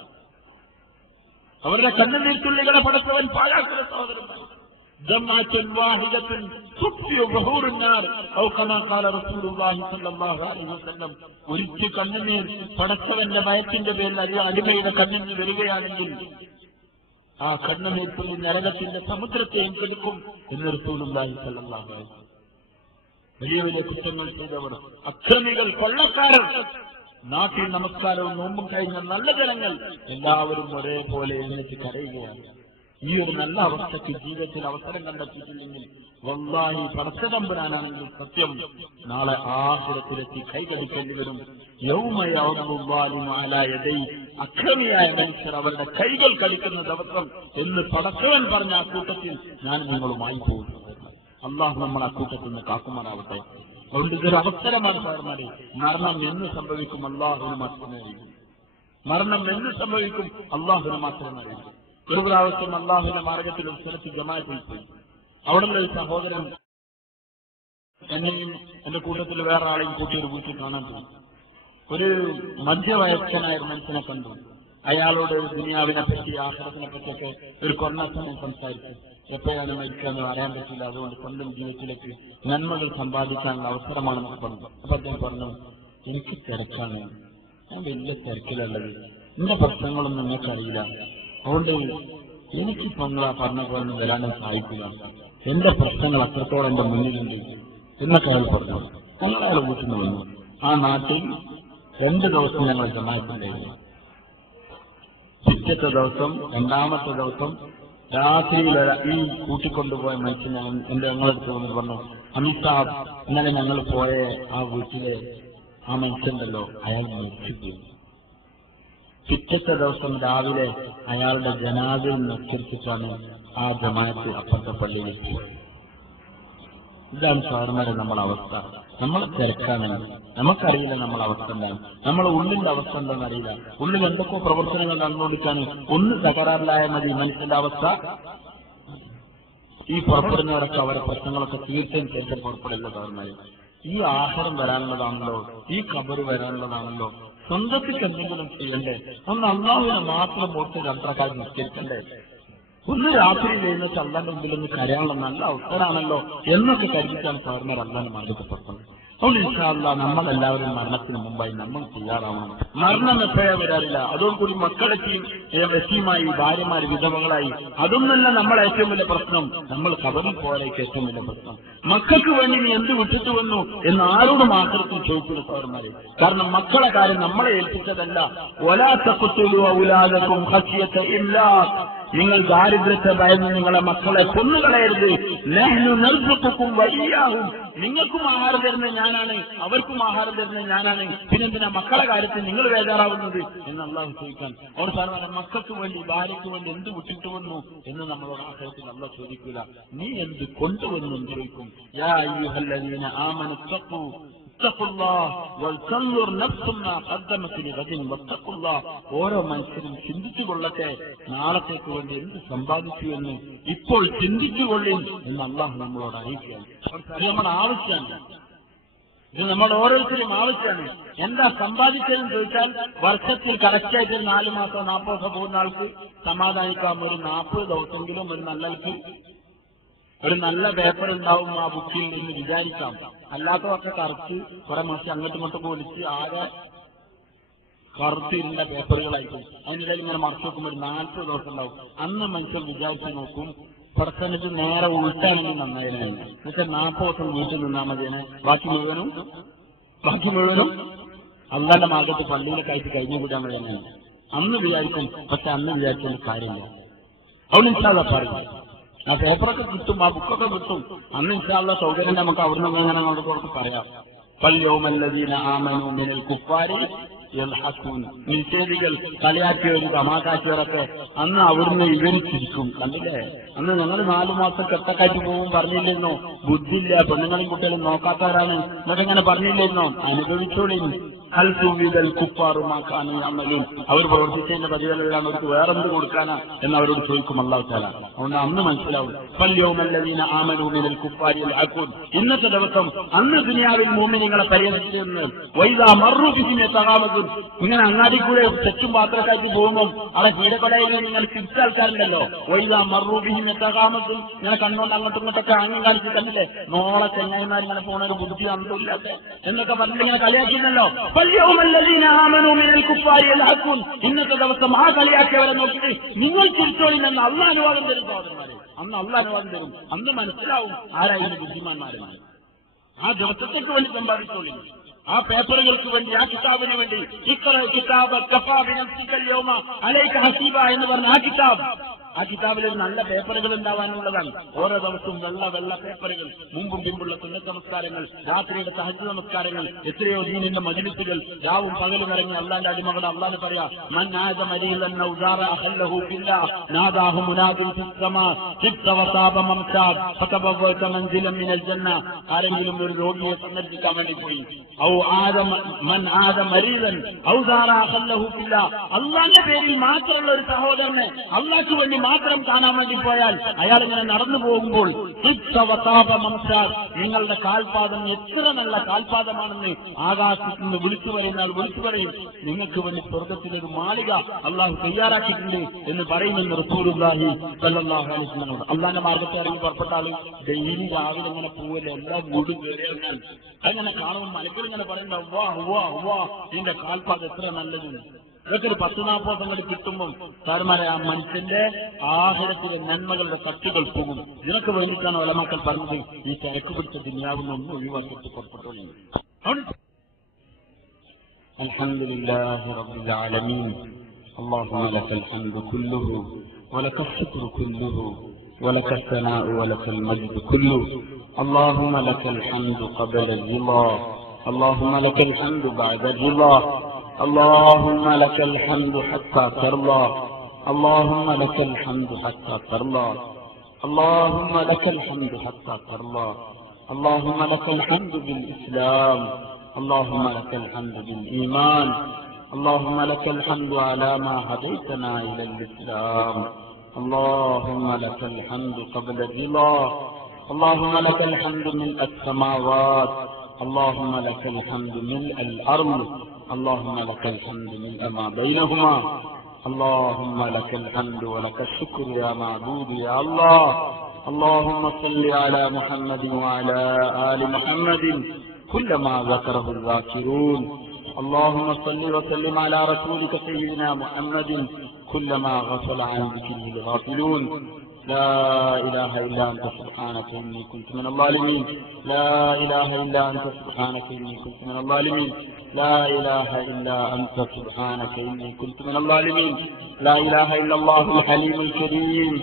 അവരുടെ കണ്ണുനീർ തുള്ളികളെ പടച്ചവൻ പാഴാക്കുക. സഹോദരന്മാർ, ഒരിക്കൽ കണ്ണുനീർ പടച്ചവന്റെ ഭയത്തിന്റെ പേരിൽ അത് അടിമയുടെ കണ്ണുനീർ വരികയാണെങ്കിൽ ആ കണ്ണുനീർ തുള്ളി നരകത്തിന്റെ സമുദ്രത്തെയും കെടുക്കും എന്ന് റസൂലുള്ളാഹി സ്വല്ലല്ലാഹു അലൈഹി വസല്ലം. വലിയ വലിയ കുറ്റങ്ങൾ ചെയ്തവർ, അക്രമികൾ, കൊള്ളക്കാരർ, നാട്ടിൽ നമസ്കാരവും നോമ്പും കഴിഞ്ഞ നല്ല ജനങ്ങൾ എല്ലാവരും ഒരേപോലെ എഴുന്നേറ്റ് കരയുകയാണ്. ഈ ഒരു നല്ല അവസ്ഥയ്ക്ക് ജീവിതത്തിൽ അവസരം കണ്ടെത്തിയിട്ടില്ലെങ്കിൽ വല്ലാഹി പടച്ചതമ്പുരാനാണെങ്കിൽ സത്യം നാളെ ആഖിറത്തിലെത്തി കൈകടിക്കേണ്ടി വരും. അക്രമിയായ മനുഷ്യർ അവരുടെ കൈകൾ കടിക്കുന്ന ദിവസം എന്ന് പടച്ചവൻ പറഞ്ഞ ആ കൂട്ടത്തിൽ ഞാൻ നിങ്ങളുമായി പോകുന്നു. അള്ളാഹു നമ്മൾ ആ കൂട്ടത്തിൽ നിന്ന് കാക്കുമാറാവട്ടെ. അതുകൊണ്ട് ഇതൊരു അവസരമാണ് സാർമാരെ. മരണം എന്ന് സംഭവിക്കും അള്ളാഹുവിന് മാത്രമേ അറിയൂ. മരണം എന്ന് സംഭവിക്കും അള്ളാഹുവിന് മാത്രമേ അറിയൂ. ഒരു പ്രാവശ്യം അള്ളാഹുവിന്റെ മാർഗത്തിൽ ഒരു സ്ഥലത്ത് ജമാഅത്തിൽ പോയി. അവിടുന്ന് ഒരു സഹോദരൻ എന്നെയും എന്റെ കൂട്ടത്തിൽ വേറെ ആളെയും കൂട്ടിയൊരു വീട്ടിൽ കാണാൻ പോയി. ഒരു മധ്യവയസ്കനായ ഒരു മനുഷ്യനെ കണ്ടു. അയാളോട് ദുനിയാവിനെ പറ്റി ആഖിറത്തിനെ പറ്റിയൊക്കെ ഒരു കൊറോണ സംസാരിച്ചു. എപ്പോഴാണ് മരിക്കാന്ന് അറിയാൻ പറ്റില്ല, അതുകൊണ്ട് സ്വന്തം ജീവിതത്തിലേക്ക് നന്മകൾ സമ്പാദിക്കാനുള്ള അവസരമാണെന്ന് പറഞ്ഞു. അപ്പൊ അദ്ദേഹം പറഞ്ഞു, എനിക്ക് തിരക്കാണ്, ഞാൻ വലിയ തിരക്കിലുള്ളത്, എന്റെ പ്രശ്നങ്ങളൊന്നും നിങ്ങൾക്കറിയില്ല, അതുകൊണ്ട് എനിക്കിപ്പോ നിങ്ങൾ ആ പറഞ്ഞ പോലെ വരാനും സഹായിക്കുക, എന്റെ പ്രശ്നങ്ങൾ അത്രത്തോളം എന്റെ മുന്നിലുണ്ട് എന്നൊക്കെ അയാൾ പറഞ്ഞു. ഞങ്ങൾ അയാൾ വീട്ടിൽ നിന്ന് വന്നു. ആ നാട്ടിൽ 2 ദിവസം ഞങ്ങൾ ജമാഅത്തുണ്ടായിരുന്നു. പിറ്റത്തെ ദിവസം, 2ാമത്തെ ദിവസം രാത്രിയിൽ ഈ കൂട്ടിക്കൊണ്ടുപോയ മനുഷ്യൻ ഞങ്ങളടുത്ത് വന്നിട്ട് പറഞ്ഞു, അമിതാഭ് ഇന്നലെ ഞങ്ങൾ പോയ ആ വീട്ടിലെ ആ മനുഷ്യണ്ടല്ലോ, അയാൾ മരിച്ചുപോയി. പിറ്റത്തെ ദിവസം രാവിലെ അയാളുടെ ജനാദയിൽ നമസ്കരിച്ചിട്ടാണ് ആ ജമാഅത്ത് അപ്പുറത്തെ പള്ളിയിൽ പോയത്. ഇതാണ് സാറുമാരെ നമ്മളെ അവസ്ഥ. നമ്മളെ തിരക്കാണ്, നമുക്കറിയില്ല നമ്മളെ അവസ്ഥ എന്താണ്, നമ്മളെ ഉള്ളിന്റെ അവസ്ഥ എന്താണെന്ന് അറിയില്ല. ഉള്ളിൽ എന്തൊക്കെ പ്രവർത്തനങ്ങൾ നടന്നുകൊടുക്കാൻ ഒന്ന് തകരാറിലായ മതി മനുഷ്യന്റെ അവസ്ഥ. ഈ പുറപ്പെടുന്നവരൊക്കെ അവരെ പ്രശ്നങ്ങളൊക്കെ തീർച്ചയായും തീർച്ചയായും പുറപ്പെടില്ല സാറുമാരെ. ഈ ആഹാരം വരാനുള്ളതാണല്ലോ, ഈ ഖബറ് വരാനുള്ളതാണല്ലോ. സ്വന്തത്തിക്ക് എന്തെങ്കിലും ചെയ്യണ്ടേ? ഒന്ന് അല്ലാഹുവിനെ മാത്രം ഓർത്ത് രണ്ടരക്കാൽ നിശ്ചയിക്കണ്ടേ? ഒന്ന് രാത്രി ചെയ്യുന്നത് അള്ളാന്റെ മുമ്പിൽ ഒന്ന് കരയാനുള്ള നല്ല അവസരമാണല്ലോ എന്നൊക്കെ കരുതിച്ചാണ് സാറിമാർ അള്ളാന്റെ മാർഗത്തിൽപ്പെട്ടത്. അതുകൊണ്ട് ഇൻഷാ അല്ലാഹ് നമ്മളെല്ലാവരും മരണത്തിന് മുമ്പായി നമ്മൾ തയ്യാറാവണം. മരണം എപ്പോഴാ വരാറില്ല. അതോടുകൂടി മക്കളെത്തിയും എത്തിയുമായി ഭാര്യമാര് വിധവകളായി, അതൊന്നല്ല നമ്മളെ ഏറ്റവും വലിയ പ്രശ്നം. നമ്മൾ ഖബറിൽ പോയാലേക്ക് ഏറ്റവും വലിയ പ്രശ്നം. മക്കൾക്ക് വേണ്ടി നീ എന്ത് വിട്ടിട്ട് വന്നു എന്ന് ആരോടും ആശ്രത്തിൽ ചോദിച്ചത് സാറുമാര്. കാരണം മക്കളെ കാര്യം നമ്മളെ ഏൽപ്പിച്ചതല്ല. വലാ തഖ്തുലൂ ഔലാദകും ഖശ്യത ഇംലാഖ്, നിങ്ങൾ ദാരിദ്ര്യത്തെ ഭയന്ന് നിങ്ങളെ മക്കളെ കൊന്നുകളയരുത്. നഹ്നു നർസുഖുകും വഇയ്യാഹും, നിങ്ങൾക്കും ആഹാരം തരുന്നത് ഞാനാണ്, അവർക്കും ആഹാരം തരുന്നത് ഞാനാണ്, പിന്നെന്തിനാ മക്കളെ കാര്യത്തിൽ നിങ്ങൾ ബേജാറാവുന്നത് എന്ന് അള്ളാഹു ചോദിക്കാൻ. അവർ സാധാരണ മക്കൾക്ക് വേണ്ടി ഭാര്യയ്ക്ക് വേണ്ടി എന്ത് വിട്ടിട്ട് വന്നു എന്ന് നമ്മളോട് ആശ്രയത്തിൽ അള്ളാഹ് ചോദിക്കൂല. നീ എന്ത് കൊണ്ടുവന്നു എന്ന് ചോദിക്കും. യാ അയ്യുഹല്ലദീന ആമനു ഓരോ മനുഷ്യരും ചിന്തിച്ചു കൊള്ളട്ടെ, നാളത്തേക്ക് വേണ്ടി എന്ത് സമ്പാദിച്ചു എന്ന് ഇപ്പോൾ ചിന്തിച്ചുകൊള്ളിൻ എന്ന് അള്ളാഹു നമ്മളോട് അറിയിക്കുകയാണ്. ഇത് നമ്മുടെ ആവശ്യമാണ്, ഇത് നമ്മൾ ഓരോരുത്തരും ആവശ്യമാണ്. എന്താ സമ്പാദിച്ചതെന്ന് ചോദിച്ചാൽ, വർഷത്തിൽ കറക്റ്റായിട്ട് 4 മാസം 40 ദിവസം പോകുന്ന ആൾക്ക് സമാധാനിക്കാം. ഒരു 40 ദിവസമെങ്കിലും ഒരു നല്ല പേപ്പർ ഉണ്ടാവും ആ ബുക്കിൽ എന്ന് വിചാരിക്കാം. അല്ലാത്തതൊക്കെ കറുത്ത് കുറെ മനുഷ്യൻ അങ്ങോട്ടും ഇങ്ങോട്ടും വിളിച്ച് ആകെ കറുത്തിരുന്ന പേപ്പറുകളായിരിക്കും. അതിനിടയിൽ ഇങ്ങനെ മറച്ചു നോക്കുമ്പോൾ ഒരു 40 ദിവസം ഉണ്ടാവും. അന്ന് മനുഷ്യർ വിചാരിച്ച് നോക്കും, പെർസെന്റേജ് നേരെ ഉൾട്ടാണെങ്കിൽ നന്നായിരുന്നു. എന്നുവെച്ചാൽ 40 ദിവസം വീട്ടിൽ നിന്നാൽ മതിയെ, ബാക്കി മുഴുവനും അള്ളാന്റെ മാർഗത്ത് പള്ളിയിലൊക്കെ ആയിട്ട് കഴിഞ്ഞു കൂടാൻ മതി അന്ന് വിചാരിക്കും. പക്ഷെ അന്ന് വിചാരിച്ചൊരു കാര്യമില്ല. അവിടെ ഇൻഷാല്ലാ പറയും, ആ പേപ്പറൊക്കെ കിട്ടും, ആ ബുക്കൊക്കെ കിട്ടും. അന്ന് ഇൻഷാല്ലാ സൗകര്യം നമുക്ക് അവിടുന്ന് അങ്ങനെ നമുക്ക് പറയാം. ഫൽയൗമല്ലദീന ആമനൂ മിനൽ കുഫാരി യൽഹഖൂൻ, നിഷേധികൾ കളിയാക്കിയവരും തമാശാക്കിയവരൊക്കെ അന്ന് അവിടുന്ന് വിവരിച്ചിരിക്കും. കണ്ടില്ലേ, അന്ന് ഞങ്ങൾ 4 മാസം കെട്ടക്കാറ്റ് പോകും പറഞ്ഞില്ലെന്നോ, ബുദ്ധിയില്ല, പെണ്ണുങ്ങളും കുട്ടികളും നോക്കാത്തവരാണ് എന്നൊക്കെ പറഞ്ഞില്ലെന്നോ, അനുഭവിച്ചോളി. ഹൽ തുവിദൽ കുഫാറുമാക്കാനും അമലും, അവർ പ്രവർത്തിച്ചതിന്റെ പ്രതിഫലമാണ് അവർക്ക് വേറെന്ത് കൊടുക്കാനാ എന്ന് അവരോട് ചോദിക്കും അല്ലാഹു തആല. അതുകൊണ്ട് അന്ന് മനസ്സിലാവും. ഫൽയൗമല്ലദീന ആമനൂ മിനൽ കുഫാരി യൽഹഖൂൻ, ഇന്നത്തെ ദിവസം അന്ന് ദുനിയാവിൽ മുഅ്മിനീങ്ങളെ പരിഹസിച്ചെന്ന്. വൈദാ മർറു ബിഹിം യതഗാമസൂൻ, ഇങ്ങനെ അങ്ങാടിക്കൂടെ തെറ്റും പാത്രക്കാറ്റ് പോകുമ്പോൾ അവിടെ ചീരക്കൊലയിൽ നിങ്ങൾ തിരിച്ച ആൾക്കാരുണ്ടല്ലോ. വൈദാ മർറു ബിഹിം യതഗാമസൂൻ, ഇങ്ങനെ കണ്ണുകൊണ്ട് അങ്ങോട്ടും ഇങ്ങോട്ടൊക്കെ ആംഗ്യം കാണിച്ച് കണ്ടില്ലേ, നോളെ ചെങ്ങായിമാർ ഇങ്ങനെ പോണ ഒരു ബുദ്ധി അന്തമില്ലാത്ത എന്നൊക്കെ പറഞ്ഞിട്ട് ഇങ്ങനെ കളിയാക്കിയിരുന്നല്ലോ. ഇന്നത്തെ ദിവസം ആ കളിയാക്കിയവരെ നോക്കിയിട്ട് നിങ്ങൾ തിരിച്ചോളി എന്ന് അള്ളാഹ് അനുവാദം തരും സഹോദരന്മാരെ. അന്ന് അള്ളാഹ് അനുവാദം തരും. അന്ന് മനസ്സിലാവും ആരായിരുന്നു ബുദ്ധിമാന്മാരെന്ന്. ആ ദിവസത്തേക്ക് വേണ്ടി സമ്പാദിച്ചോളി, ആ പേപ്പറുകൾക്ക് വേണ്ടി, ആ കിതാബിന് വേണ്ടി. ഇഖ്റ കിതാബക കഫാ ബിനഫ്സിക യൗമ അലൈക ഹസീബ എന്ന് പറഞ്ഞ ആ കിതാബിൽ നല്ല പേപ്പറുകൾ ഉണ്ടാവാനുള്ളതാണ്. ഓരോ ദിവസവും വെള്ള പേപ്പറുകൾ, മുമ്പും പിമ്പുള്ള സുന്നത്ത് നമസ്കാരങ്ങൾ, രാത്രിയുടെ തഹജ്ജുദ് നമസ്കാരങ്ങൾ, എത്രയോ ദീനിന്റെ മജ്‌ലിസുകൾ, രാവും പകലും ഇറങ്ങി അള്ളാന്റെ അടിമകൾ അള്ളാഹ് പറയാ, മൻ ആദ മരീദൻ ഔദാറ അഹല്ലഹു ബില്ലാഹ് നാദാഹു മുനാദിൻ ഫിസ് സമാ ഖിബ്ത വസാബ മംസാദ് ഫതബവത മൻസിലൻ മിനൽ ജന്ന. ആരെങ്കിലും ഒരു രോഗിയെ സന്ദർശിക്കാൻ വേണ്ടി പോയി, മൻ ആദ മരീദൻ ഔദാറ അഹല്ലഹു ബില്ലാഹ്, അള്ളാന്റെ പേരിൽ മാത്രമുള്ള ഒരു സഹോദരനെ അള്ളാഹ്ക്ക് വേണ്ടി മാത്രം കാണാൻ വേണ്ടി പോയാൽ അയാൾ ഇങ്ങനെ നടന്നു പോകുമ്പോൾ നിങ്ങളുടെ കാൽപാദം എത്ര നല്ല കാൽപാദമാണെന്ന് ആകാശത്ത് നിന്ന് വിളിച്ചു പറയും, നിങ്ങൾക്ക് വേണ്ടി സ്വർഗത്തിലൊരു മാളിക അള്ളാഹു തയ്യാറാക്കിയിട്ടുണ്ട് എന്ന് പറയുമെന്ന് റസൂലുള്ളാഹി സ്വല്ലല്ലാഹു അലൈഹി വസല്ലം. അള്ളാന്റെ മാർഗത്തെ ഇറങ്ങി പുറപ്പെട്ടാൽ ഡെയിലി രാവിലെ ഇങ്ങനെ പോവല്ലേ, എല്ലാ വീടും കയറിയാൽ അങ്ങനെ കാണുമ്പോൾ മലക്കൾ ഇങ്ങനെ പറയുന്നുണ്ടാവും, വാ വാ വാ നിന്റെ കാൽപാദം എത്ര നല്ലത്. ഇതൊക്കെ ഒരു 10-40 ദിവസം കൂടി കിട്ടുമ്പോൾ സാറുമാരെ ആ മനുഷ്യന്റെ ആഹാരത്തിലെ നന്മകളുടെ കട്ടുകൾ പോകും. ഇതിനൊക്കെ വേണ്ടിയിട്ടാണ് ഉലമാക്കൾ പറഞ്ഞത്, ഈ തിരക്ക് പിടിച്ച ദുനിയാവിനൊന്നും ഒഴിവാക്കിയിട്ട് പുറപ്പെട്ടോളൂ. അൽഹംദുലില്ലാഹി റബ്ബിൽ ആലമീൻ اللهم لك الحمد كله ولك الشكر كله ولك الثناء ولك المجد كله. اللهم لك الحمد قبل الرضا، اللهم لك الحمد بعد الرضا، اللهم لك الحمد حتى ترضى، اللهم لك الحمد حتى ترضى، اللهم لك الحمد حتى ترضى، اللهم لك الحمد بالإسلام، اللهم لك الحمد بالإيمان، اللهم لك الحمد على ما هديتنا إلى الإسلام، اللهم لك الحمد قبل الرضا، اللهم لك الحمد ملء السماوات، اللهم لك الحمد ملء الأرض، اللهم لك الحمد ملء ما بينهما، اللهم لك الحمد ولك الشكر يا معبود يا الله. اللهم صل على محمد وعلى آل محمد كلما ذكره الذاكرون، اللهم صل وسلم على رسولك سيدنا محمد كلما غفل عن ذكره الغافلون. لا إله إلا أنت سبحانك إني كنت من الظالمين، لا إله إلا أنت سبحانك إني كنت من الظالمين، لا إله إلا أنت سبحانك إني كنت من الظالمين، لا إله إلا الله الحليم الكريم،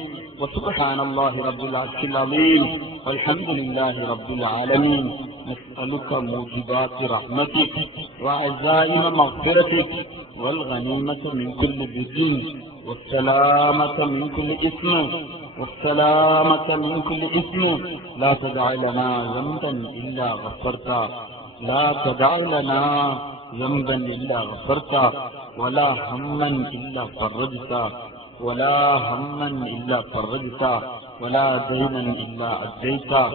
وسبحان الله رب العرش العظيم، والحمد لله رب العالمين. نسألك موجبات رحمتك وعزائم مغفرتك والغنيمة من كل بر والسلامة من كل إثم، والسلامة من كل إثم. لا تدع لنا ذنبا إلا غفرته، لا تدع لنا ذنبا إلا غفرته، ولا هما إلا فرجته، ولا هما إلا فرجته، ولا دينا إلا أديته،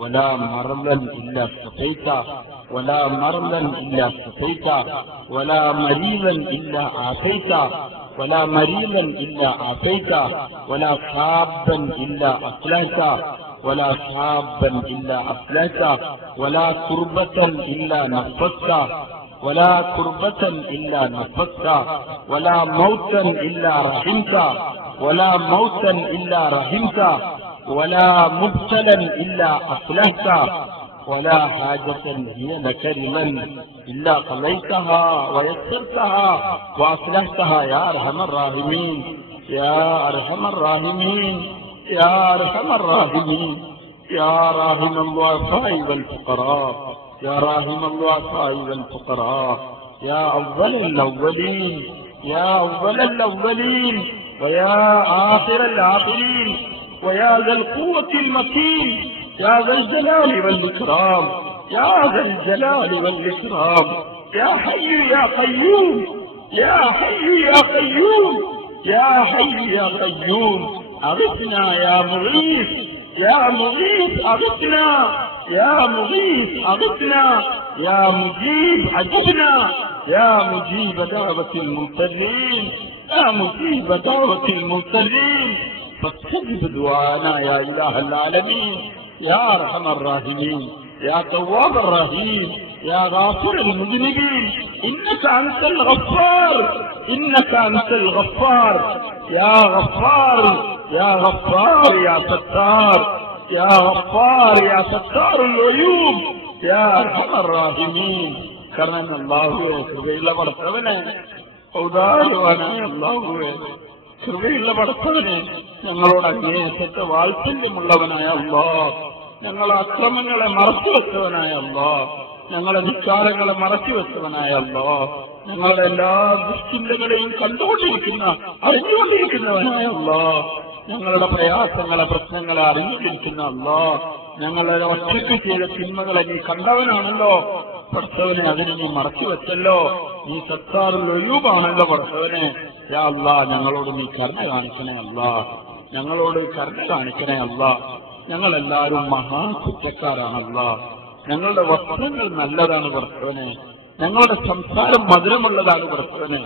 ولا مرضا إلا شفيته، ولا مرضا إلا شفيته، ولا مريضا إلا عافيته، ولا مريضا إلا عافيته، ولا شابا إلا أصلحته، ولا شابا إلا أصلحته، ولا كربة إلا نفسته، ولا كربة إلا نفسته، ولا موتا إلا رحمته، ولا موتا إلا رحمته، ولا مبتلا إلا أصلحته، ولا حاجة هي لك رضا إلا قضيتها ويسرتها وأصلحتها يا أرحم الراحمين، يا أرحم الراحمين، يا أرحم الراحمين، يا راحم الضعفاء والفقراء، يا راحم الضعفاء والفقراء، يا أفضل الأولين، يا أفضل الأولين، ويا آخر الآخرين، ويا ذا القوة المتين، يا ذا الجلال والإكرام، يا ذا الجلال والإكرام، يا حي يا قيوم، يا حي يا قيوم، يا حي يا قيوم. أغثنا يا مغيث، يا مغيث أغثنا، يا مغيث أغثنا، يا مجيب أجبنا، يا مجيب دعوة المضطرين، يا مجيب دعوة المضطرين، فاستجب دعانا يا إله العالمين، يا أرحم الراحمين، يا تواب الرحيم، يا غافر المذنبين. إنك أنت الغفار، إنك أنت الغفار، يا غفار، يا غفار، يا ستار، يا غفار، يا ستار العيوب، يا أرحم الراحمين. كرم الله കൃപയുള്ള പടച്ചവനെ, ഔദാര്യവാനായ അല്ലാഹുവേ, കൃപയുള്ള പടച്ചവനെ, ഞങ്ങളോട് അങ്ങേയറ്റത്തെ വാത്സല്യമുള്ളവനായ അല്ലാഹ്, ഞങ്ങളെ അക്രമങ്ങളെ മറച്ചുവെച്ചവനായ അല്ലാഹ്, ഞങ്ങളുടെ ധിക്കാരങ്ങളെ മറച്ചുവെച്ചവനായ അല്ലാഹ്, ഞങ്ങളുടെ എല്ലാ ദുശ്ചിന്തകളെയും കണ്ടുകൊണ്ടിരിക്കുന്ന അറിഞ്ഞുകൊണ്ടിരിക്കുന്നവനായ അല്ലാഹ്, ഞങ്ങളുടെ പ്രയാസങ്ങളെ പ്രശ്നങ്ങളെ അറിഞ്ഞുകൊണ്ടിരിക്കുന്ന അല്ലാഹ്, ഞങ്ങളുടെ ഒറ്റയ്ക്ക് ചെയ്ത തിന്മകളെ നീ കണ്ടവനാണല്ലോ പടച്ചവനെ, അതിനെ നീ മറച്ചുവെച്ചല്ലോ, നീ സത്താറുൽ ഒയൂബാണല്ലോ പടച്ചവനെ. യാ അല്ലാഹ്, ഞങ്ങളോട് നീ കരുണ കാണിക്കണേ അല്ലാഹ്, ഞങ്ങളോട് കരുണ കാണിക്കണേ അല്ലാഹ്. ഞങ്ങളെല്ലാവരും മഹാകുറ്റക്കാരാണല്ലോ, ഞങ്ങളുടെ വസ്ത്രങ്ങൾ നല്ലതാണ് പടച്ചവനെ, ഞങ്ങളുടെ സംസാരം മധുരമുള്ളതാണ് പടച്ചവനെ,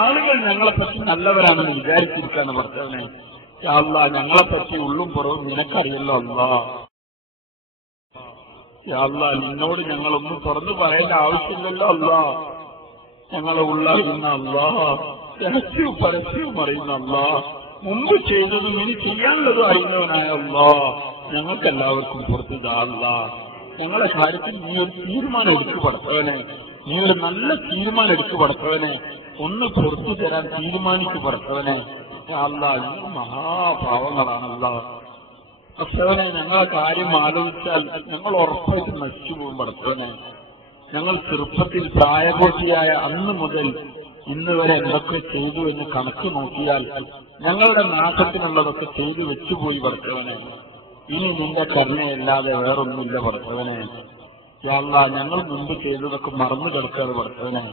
ആളുകൾ ഞങ്ങളെപ്പറ്റി നല്ലവരാണെന്ന് വിചാരിച്ചിരിക്കാണ് പടച്ചവനെ. യാ അല്ലാഹ്, ഞങ്ങളെപ്പറ്റി ഉള്ളും പുറവും നിനക്കറിയല്ലോ അല്ലാഹ്. യാ അല്ലാഹ്, നിന്നോട് ഞങ്ങളൊന്നും തുറന്നു പറയേണ്ട ആവശ്യമില്ലല്ലോ അല്ലാഹ്. ഞങ്ങളെ ഉള്ളറിയുന്ന അല്ലാഹ്, രഹസ്യവും പരസ്യവും അറിയുന്ന അല്ലാഹ്, മുമ്പ് ചെയ്തതും ഇനി ചെയ്യാനുള്ളതും അറിയുന്നവനായ അല്ലാഹ്, ഞങ്ങൾക്കെല്ലാവർക്കും പുറത്തു താ അല്ലാഹ്. ഞങ്ങളെ കാര്യത്തിൽ നീ ഒരു തീരുമാനം എടുത്തു പടച്ചവനെ, നീ ഒരു നല്ല തീരുമാനം എടുത്തു പടച്ചവനെ. ഒന്ന് പുറത്തു തരാൻ തീരുമാനിച്ചു പടച്ചവനെ. അല്ലാഹ് മഹാപാവങ്ങളാണല്ലോ പടച്ചവനെ. ഞങ്ങളെ കാര്യം ആലോചിച്ചാൽ ഞങ്ങൾ ഉറപ്പായിട്ട് നശിച്ചു പോകും പടച്ചവനെ. ഞങ്ങൾ ചെറുപ്പത്തിൽ പ്രായപൂർത്തിയായ അന്ന് മുതൽ ഇന്ന് വരെ എന്തൊക്കെ ചെയ്തു എന്ന് കണക്ക് നോക്കിയാൽ ഞങ്ങളുടെ നാശത്തിനുള്ളതൊക്കെ ചെയ്തു വെച്ചുപോയി പടച്ചവനെ. ഇനി നിന്റെ കരുണയല്ലാതെ വേറൊന്നുമില്ല പടച്ചവനെ. യാ അല്ലാഹ് ഞങ്ങൾ മുമ്പ് ചെയ്തതൊക്കെ മറന്നു കിടക്കാതെ പടച്ചവനെ.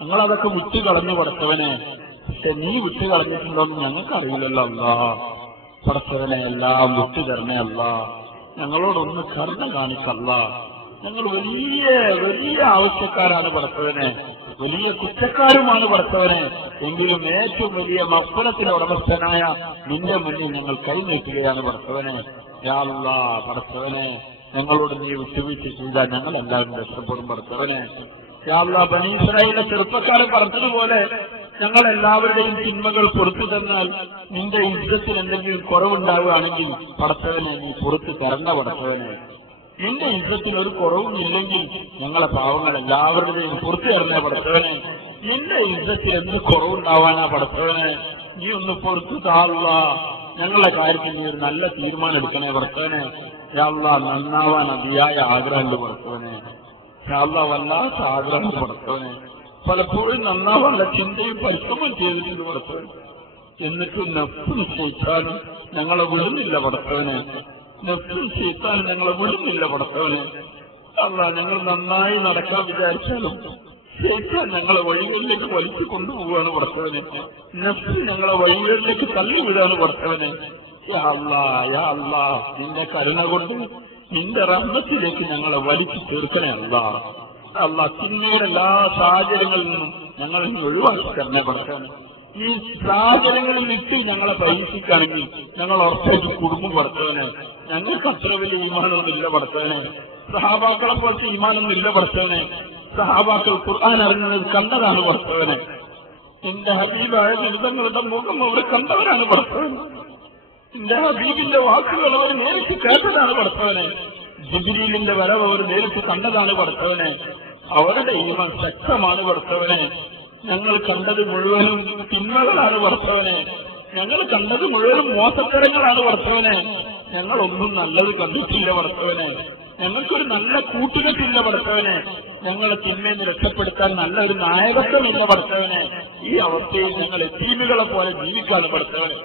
ഞങ്ങളതൊക്കെ വിട്ടുകളഞ്ഞു പടച്ചവനെ. പക്ഷെ നീ വിട്ടുകളഞ്ഞിട്ടുണ്ടോന്ന് ഞങ്ങൾക്കറിയില്ലല്ലോ അല്ലാഹ്. പടച്ചവനെ എല്ലാം വിട്ടു തരണേ അല്ലാഹ്. ഞങ്ങളോടൊന്ന് കരുണ കാണിക്കല്ലാഹ്. ഞങ്ങൾ വലിയ വലിയ ആവശ്യക്കാരാണ് പടച്ചവനെ, വലിയ കുറ്റക്കാരുമാണ് പടച്ചവനെ. എങ്കിലും ഏറ്റവും വലിയ മഗ്ഫിറത്തിന് ഉടമസ്ഥനായ നിന്റെ മുന്നിൽ ഞങ്ങൾ കൈനീട്ടുകയാണ് പടച്ചവനെ. യാ അല്ലാഹ് പടച്ചവനെ, ഞങ്ങളോട് നീ വിട്ടുവീഴ്ച ചെയ്താൽ ഞങ്ങൾ എല്ലാവരും രക്ഷപ്പെടും പടച്ചവനെ. യാ അല്ലാഹ് ബനീ ഇസ്രായേലിലെ ചെറുപ്പക്കാരൻ പറഞ്ഞതുപോലെ ഞങ്ങൾ എല്ലാവരുടെയും തിന്മകൾ പുറത്തു തന്നാൽ നിന്റെ യുദ്ധത്തിൽ എന്തെങ്കിലും കുറവുണ്ടാവുകയാണെങ്കിൽ പടച്ചവനെ നീ പുറത്തു തരണ്ട പടച്ചവനെ. നിന്റെ യുദ്ധത്തിൽ ഒരു കുറവും ഇല്ലെങ്കിൽ ഞങ്ങളെ പാവങ്ങൾ എല്ലാവരുടെയും പുറത്തു തരണേ പടച്ചവനെ. നിന്റെ യുദ്ധത്തിൽ എന്ത് കുറവുണ്ടാവാനാ പടച്ചവനെ. നീ ഒന്ന് പുറത്തു താള്ള. ഞങ്ങളുടെ കാര്യത്തിൽ നീ ഒരു നല്ല തീരുമാനം എടുക്കണേ പടച്ചവനെ. യാ അല്ലാഹ് നന്നാവാൻ അതിയായ ആഗ്രഹമുണ്ട് പടച്ചവനെ. യാ അല്ലാഹ് വല്ലാത്ത ആഗ്രഹം പടച്ചവനെ. പലപ്പോഴും നന്നാവാനുള്ള ചിന്തയും പരിശ്രമം ചെയ്തിട്ടുണ്ട് പടച്ചവനെ. എന്നിട്ടും നഫ്സും ശൈത്താനും ഞങ്ങളെ വിടുന്നില്ല പടച്ചവനെ. നഫ്സും ശൈത്താനും ഞങ്ങളെ വിടുന്നില്ല പടച്ചവനെ. അല്ലാഹ് ഞങ്ങൾ നന്നായി നടക്കാൻ വിചാരിച്ചാലും ശൈത്താൻ ഞങ്ങളെ വഴികളിലേക്ക് വലിച്ചു കൊണ്ടുപോവുകയാണ് പടച്ചവനെ. നഫ്സ് ഞങ്ങളെ വഴികളിലേക്ക് തള്ളിവിടാണ് പടച്ചവനെ. യാ അല്ലാഹ് യാ അല്ലാഹ് നിന്റെ കരുണ കൊണ്ട് നിന്റെ റഹ്മത്തിലേക്ക് ഞങ്ങളെ വലിച്ചു തീർക്കണേ അല്ലാഹ്. അല്ലാഹ് തിന്മയുടെ എല്ലാ സാഹചര്യങ്ങളിൽ നിന്നും ഞങ്ങളെ ഒഴിവാക്കി തരണേ പടച്ചവനെ. ഈ സാഹചര്യങ്ങളിൽ വിട്ട് ഞങ്ങളെ പരീക്ഷിക്കുകയാണെങ്കിൽ ഞങ്ങൾ ഉറപ്പായിട്ട് കുടുംബം പടച്ചവനെ. ഞങ്ങൾക്ക് അത്ര വലിയ ഈമാനൊന്നും ഇല്ല പടച്ചവനെ. സഹാബാക്കളെ പോലത്തെ ഈമാനൊന്നും ഇല്ല പടച്ചവനെ. സഹാബാക്കൾ ഖുർആൻ അറിഞ്ഞത് കണ്ടതാണ് പടച്ചവനെ. എന്റെ ഹബീബായ ബിരുദങ്ങളുടെ മുഖം അവർ കണ്ടവരാണ് പടച്ചവനെ. എന്റെ ഹബീബിന്റെ വാക്കുകൾ അവർ നേരിട്ട് കേട്ടതാണ് പടച്ചവനെ. ജിബ്രീലിന്റെ വരവ് അവർ നേരിട്ട് കണ്ടതാണ് പടച്ചവനെ. അവരുടെ ഈമാൻ ശക്തമാണ് പടച്ചവനെ. ഞങ്ങൾ കണ്ടത് മുഴുവനും തിന്മകളാണ് പടച്ചവനെ. ഞങ്ങൾ കണ്ടത് മുഴുവനും മോശത്തരങ്ങളാണ് പടച്ചവനെ. ഞങ്ങളൊന്നും നല്ലത് കണ്ടിട്ടില്ല പടച്ചവനെ. ഞങ്ങൾക്കൊരു നല്ല കൂട്ടുകെട്ടില്ല പടച്ചവനെ. ഞങ്ങളെ തിന്മയിൽ രക്ഷപ്പെടുത്താൻ നല്ലൊരു നായകത്വമില്ല പടച്ചവനെ. ഈ അവസ്ഥയിൽ ഞങ്ങൾ യതീമുകളെ പോലെ ജീവിക്കാണ് പടച്ചവനെ.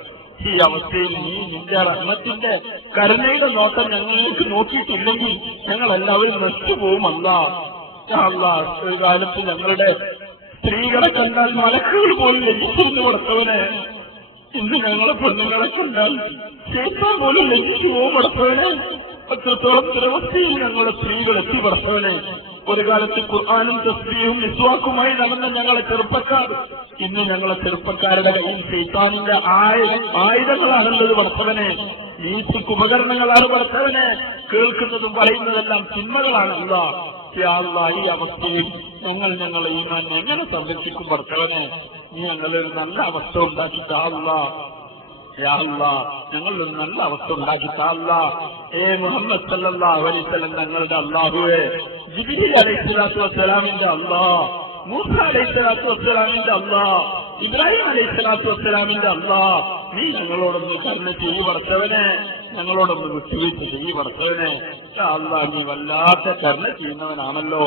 ഈ അവസ്ഥയിൽ നീ നിന്റെ റഹ്മത്തിന്റെ കരുണയുടെ നോട്ടം ഞങ്ങൾക്ക് നോക്കിയിട്ടില്ലെങ്കിൽ ഞങ്ങൾ എല്ലാവരും നശിച്ചുപോകും അല്ലാഹ്. ഒരു കാലത്ത് ഞങ്ങളുടെ സ്ത്രീകളെ കണ്ടാൽ മലക്കുകൾ പോലും ലഭിച്ചിരുന്നു പടച്ചവനെ. ഇന്ന് ഞങ്ങളെ പെണ്ണുങ്ങളെ കണ്ടാൽ ശൈത്താൻ പോലും ലഭിച്ചു പോകും പടച്ചവനെ. അത്രത്തോളം ദുരവസ്ഥയിൽ ഞങ്ങളുടെ സ്ത്രീകൾ എത്തി പടച്ചവനെ. ഒരു കാലത്ത് ഖുർആനും തസ്ബീഹും മിസ്വാക്കുമായി നടന്ന ഞങ്ങളെ ചെറുപ്പക്കാർ ഇന്ന് ഞങ്ങളെ ചെറുപ്പക്കാരുടെ കയ്യിൽ ശൈത്താനിന്റെ ആയുധങ്ങളാണുള്ളത് പടച്ചവനെ. നീതിക്ക് ഉപകരണങ്ങളാണ് പടച്ചവനെ. കേൾക്കുന്നതും പറയുന്നതെല്ലാം തിന്മകളാണ് അല്ലാഹ്. ഈ അവസ്ഥയിൽ ഞങ്ങളെ ഈമാൻ എങ്ങനെ സംരക്ഷിക്കും പടച്ചവനെ. നീ ഞങ്ങളൊരു നല്ല അവസ്ഥ ഉണ്ടാക്കി താ അല്ലാഹ്. യാ അല്ലാഹ് ഞങ്ങളൊരു നല്ല അവസ്ഥ ഉണ്ടാക്കി താ അല്ലാഹ്. മുഹമ്മദ് സല്ലല്ലാഹു അലൈഹി വസല്ലം ഞങ്ങളുടെ അല്ലാഹുവേ, ജിബ്രീൽ അലൈഹിസ്സലാത്തു വസ്സലാമിന്റെ അല്ലാഹ്, മൂസ അലൈഹിസ്സലാത്തു വസ്സലാമിന്റെ അല്ലാഹ്, ഇബ്രാഹിം അലൈഹിസ്സലാത്തു വസ്സലാമിന്റെ അല്ലാഹ്, നീ ഞങ്ങളോടൊന്ന് കരുണ ചെയ്യ് പടച്ചവനെ. ഞങ്ങളോടൊന്ന് വിട്ടുവീഴ്ച ചെയ്യ് പടച്ചവനെ. യാ അല്ലാഹ് നീ വല്ലാത്ത കരുണ ചെയ്യുന്നവനാണല്ലോ.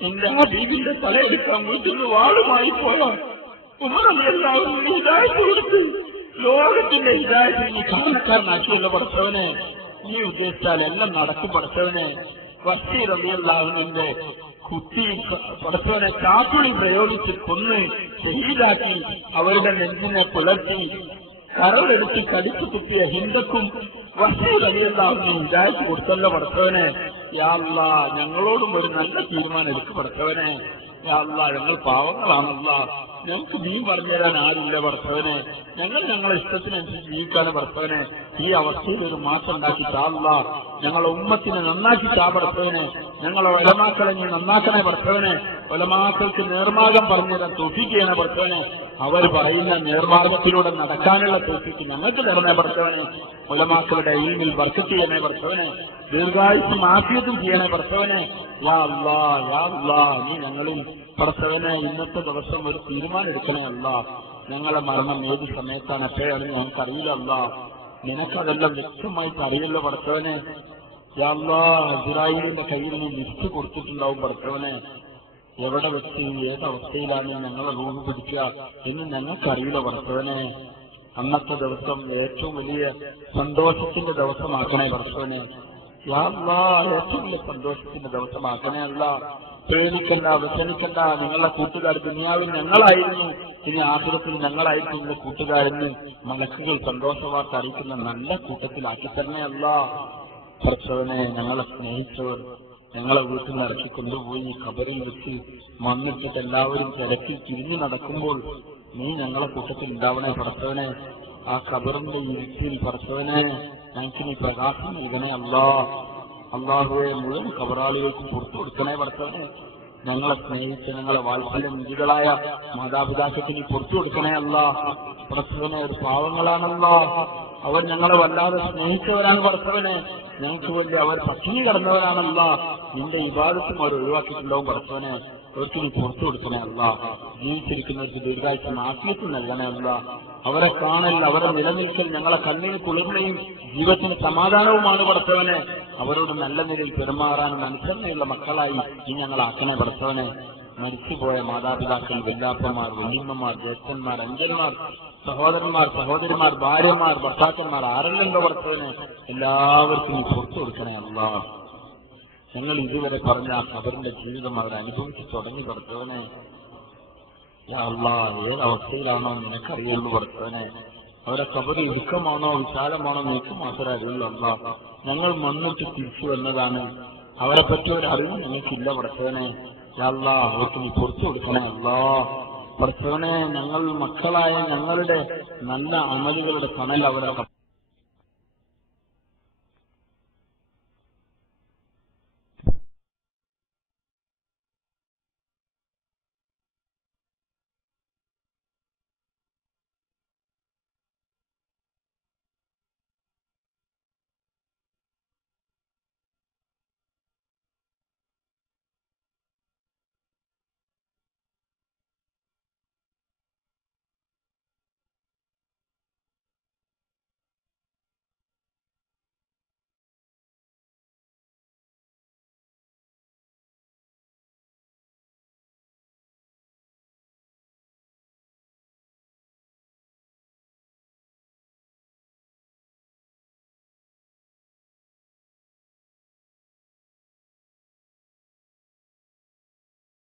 എന്റെ ഹബീബിന്റെ തലയെടുക്കാൻ വീട്ടിൽ നിന്ന് വാളുമായി പോയ ഉമർ റളിയല്ലാഹു അൻഹു ഹിദായത്ത് കൊടുത്ത് ലോകത്തിന്റെ ഹിദായത്തിൽ നീ കാരണക്കാരനാക്കിയല്ലോ പടച്ചവനെ. നീ ഉദ്ദേശിച്ചാൽ എല്ലാം നടക്കും പടച്ചവനെ. വസീർ റളിയല്ലാഹു അൻഹുവിന്റെ കുത്തി പടച്ചവനെ കാറ്റുളി പ്രയോഗിച്ച് കൊന്ന് ഷഹീദാക്കി അവരുടെ നെഞ്ചിനെ പുലർത്തി കരവെടുത്ത് കടിച്ചു കുത്തിയ ഹിന്ദുക്കും വസീർ റളിയല്ലാഹു അൻഹു ഹിദായത്ത് കൊടുത്തല്ലോ പടച്ചവനെ. യാ അല്ലാഹ് ഞങ്ങളോടും ഒരു നല്ല തീരുമാനം എടുക്കും പടച്ചവനെ. യാ അല്ലാഹ് ഞങ്ങൾ പാവങ്ങളാണല്ലാ. ഞങ്ങൾക്ക് നീ പറഞ്ഞുതരാൻ ആരില്ല പടച്ചവനെ. ഞങ്ങളെ ഇഷ്ടത്തിനനുസരിച്ച് ജീവിക്കാണ് പടച്ചവനെ. ഈ അവസ്ഥയിൽ ഒരു മാറ്റം ഉണ്ടാക്കി താ അല്ലാഹ്. ഞങ്ങളെ ഉമ്മത്തിനെ നന്നാക്കി താ പടച്ചവനെ. ഞങ്ങളെ ഉലമാക്കളെ നീ നന്നാക്കണേ പടച്ചവനെ. ഉലമാക്കൾക്ക് നേർമാർഗം പറഞ്ഞുതരാൻ തൗഫീഖ് ചെയ്യണേ പടച്ചവനെ. അവർ പറയുന്ന നേർമാർഗത്തിലൂടെ നടക്കാനുള്ള തൗഫീഖ് ഞങ്ങൾക്ക് തരണേ പടച്ചവനെ. ഉലമാക്കളുടെ ഇൽമിൽ ബർക്കത്ത് ചെയ്യണേ പടച്ചവനെ. ദീർഘായുസ്സും ആഫിയത്തും ചെയ്യണേ പടച്ചവനെ. യാ അല്ലാഹ് യാ അല്ലാഹ് നീ ഞങ്ങളിൽ പടച്ചവനെ ഇന്നത്തെ ദിവസം ഒരു തീരുമാനം എടുക്കണേ അല്ല. ഞങ്ങളെ മരണം ഏത് സമയത്താണ് എപ്പോഴാണ് ഞങ്ങൾക്കറിയില്ല അല്ല. നിനക്കതെല്ലാം വ്യക്തമായിട്ട് അറിയില്ല പടച്ചവനെ. യാ അല്ലാഹ്, ഇസ്രായേലിന്റെ കയ്യിൽ നിന്ന് ലിസ്റ്റ് കൊടുത്തിട്ടുണ്ടാവും പടച്ചവനെ. എവിടെ വെച്ച് ഏത് അവസ്ഥയിലാണ് ഞങ്ങളെ റൂഹ് പിടിക്കുക എന്ന് ഞങ്ങൾക്കറിയില്ല പടച്ചവനെ. അന്നത്തെ ദിവസം ഏറ്റവും വലിയ സന്തോഷത്തിന്റെ ദിവസമാക്കണേ പടച്ചവനെ. യാ അല്ലാഹ്, ഏറ്റവും വലിയ സന്തോഷത്തിന്റെ ദിവസമാക്കണേ അല്ല. പേടിക്കണ്ട, വ്യസനിക്കണ്ട. നിങ്ങളുടെ കൂട്ടുകാർ ദുനിയാവിൽ ഞങ്ങളായിരുന്നു, ഇനി ആഖിറത്തിൽ ഞങ്ങളായിരിക്കും നിങ്ങളുടെ കൂട്ടുകാരെന്ന് മലക്കുകൾ സന്തോഷവാർത്ത അറിയിക്കുന്ന നല്ല കൂട്ടത്തിലാക്കി തന്നെ അല്ല. പടച്ചവനെ, ഞങ്ങളെ സ്നേഹിച്ചവർ ഞങ്ങളെ വീട്ടിൽ നിന്ന് ഇറക്കി കൊണ്ടുപോയി ഖബറിൽ വെച്ച് മണ്ണിട്ടിട്ട് എല്ലാവരും തിരക്കി തിരിഞ്ഞു നടക്കുമ്പോൾ നീ ഞങ്ങളെ കൂട്ടത്തിൽ ഉണ്ടാവണേ പടച്ചവനെ. ആ ഖബറിന്റെ ഇരുട്ടിൽ പടച്ചവനെ ഞങ്ങൾക്ക് നീ പ്രകാശം നൽകണേ അല്ലാ. അള്ളാഹുവെ, മുഴുവൻ ഖബറാളികൾക്ക് പുറത്തു കൊടുക്കണേ പടച്ചവനെ. ഞങ്ങളെ സ്നേഹിച്ച ഞങ്ങളെ വാത്സല്യ നിധികളായ മാതാപിതാക്കൾക്ക് നീ പുറത്തു കൊടുക്കണേ അല്ലാ. പടച്ചവനെ, ഒരു പാവങ്ങളാണല്ലോ അവർ. ഞങ്ങളെ വല്ലാതെ സ്നേഹിച്ചവരാണ് പടച്ചവനെ. ഞങ്ങൾക്ക് വേണ്ടി അവർ പട്ടിണി കിടന്നവരാണല്ല. നിന്റെ ഇബാദത്തും അവർ ഒഴിവാക്കിയിട്ടുണ്ടാവും പടച്ചവനെ. അവർക്ക് നീ പുറത്തു കൊടുക്കണേ അല്ല. ജീവിച്ചിരിക്കുന്നവർക്ക് ദീർഘായുസ്സും ആഫിയത്തും നൽകണേ അല്ല. അവരെ കാണൽ, അവരെ നിലനിൽക്കൽ ഞങ്ങളെ കണ്ണിന് കുളിർമയും ജീവിതത്തിന് സമാധാനവുമാണ് പടച്ചവനെ. അവരോട് നല്ല നിലയിൽ പെരുമാറാനും അനുസരണയുള്ള മക്കളായി നീ ഞങ്ങളാക്കണേ പടച്ചവനെ. മരിച്ചുപോയ മാതാപിതാക്കൾ, വല്യാപ്പന്മാർ, വല്യമ്മമാർ, ജ്യേഷ്ഠന്മാർ, അഞ്ചന്മാർ, സഹോദരന്മാർ, സഹോദരിമാർ, ഭാര്യമാർ, ഭർത്താക്കന്മാർ, ആരെല്ലാം പടച്ചവനെ എല്ലാവർക്കും നീ പുറത്തു കൊടുക്കണേ അല്ല. ഞങ്ങൾ ഇതുവരെ പറഞ്ഞ ആ ഖബറിന്റെ ജീവിതം അവർ അനുഭവിച്ച് തുടങ്ങി പടച്ചവനെ. യാ അല്ലാഹ്, ഏതവസ്ഥയിലാണോ നിനക്കറിയുള്ളൂ പടച്ചവനെ. അവരെ ഖബർ ഇടുക്കമാണോ വിശാലമാണോ നിനക്ക് മാത്രമേ അറിയുള്ളൂ അല്ലാ. ഞങ്ങൾ മണ്ണിട്ട് തിരിച്ചു വന്നതാണ്. അവരെ പറ്റി ഒരു അറിവ് ഞങ്ങൾക്കില്ല പടച്ചവനെ. യാ അല്ലാഹ്, അവർക്ക് നീ പുറത്തു കൊടുക്കണേ അല്ലാ. പടച്ചവനെ, ഞങ്ങൾ മക്കളായ ഞങ്ങളുടെ നല്ല അമലുകളുടെ കണൽ അവരുടെ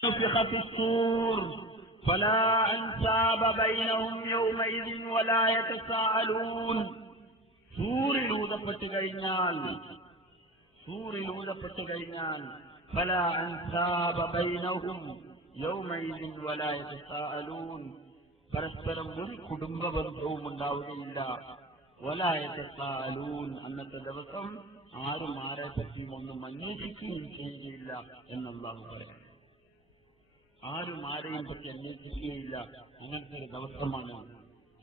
نفخ في الصور فلا أنساب بينهم يومئذ ولا يتساءلون. സൂറിലൂതപ്പെട്ട് കഴിഞ്ഞാൽ فلا أنساب بينهم يومئذ ولا يتساءلون. പരസ്പരം ഒരു കുടുംബ ബന്ധവും ഉണ്ടാവുകയില്ല. ولا يتساءلون, അന്നത്തെ ദിവസം ആരും ആരെ പറ്റിയും ഒന്നും അന്വേഷിക്കുകയും ചെയ്യുകയില്ല എന്ന് അല്ലാഹു പറയാം. ആരും ആരെയും പറ്റി അന്വേഷിക്കുകയില്ല. അങ്ങനത്തെ ഒരു ദിവസമാണ്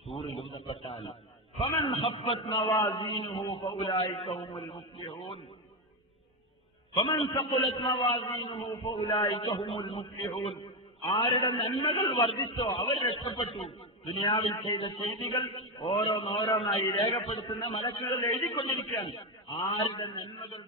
സൂറിൽ എഴുതപ്പെട്ടാൽ. فمن خفت موازينه فأولئك هم المفلحون. فمن ثقلت موازينه فأولئك هم المفلحون. ആരുടെ നന്മകൾ വർദ്ധിച്ചോ അവർ രക്ഷപ്പെട്ടു. ദുനിയാവിൽ ചെയ്ത ചെയ്തികൾ ഓരോന്നോരോന്നായി രേഖപ്പെടുത്തുന്ന മലക്കുകൾ എഴുതിക്കൊണ്ടിരിക്കുകയാണ്. ആരുടെ നന്മകൾ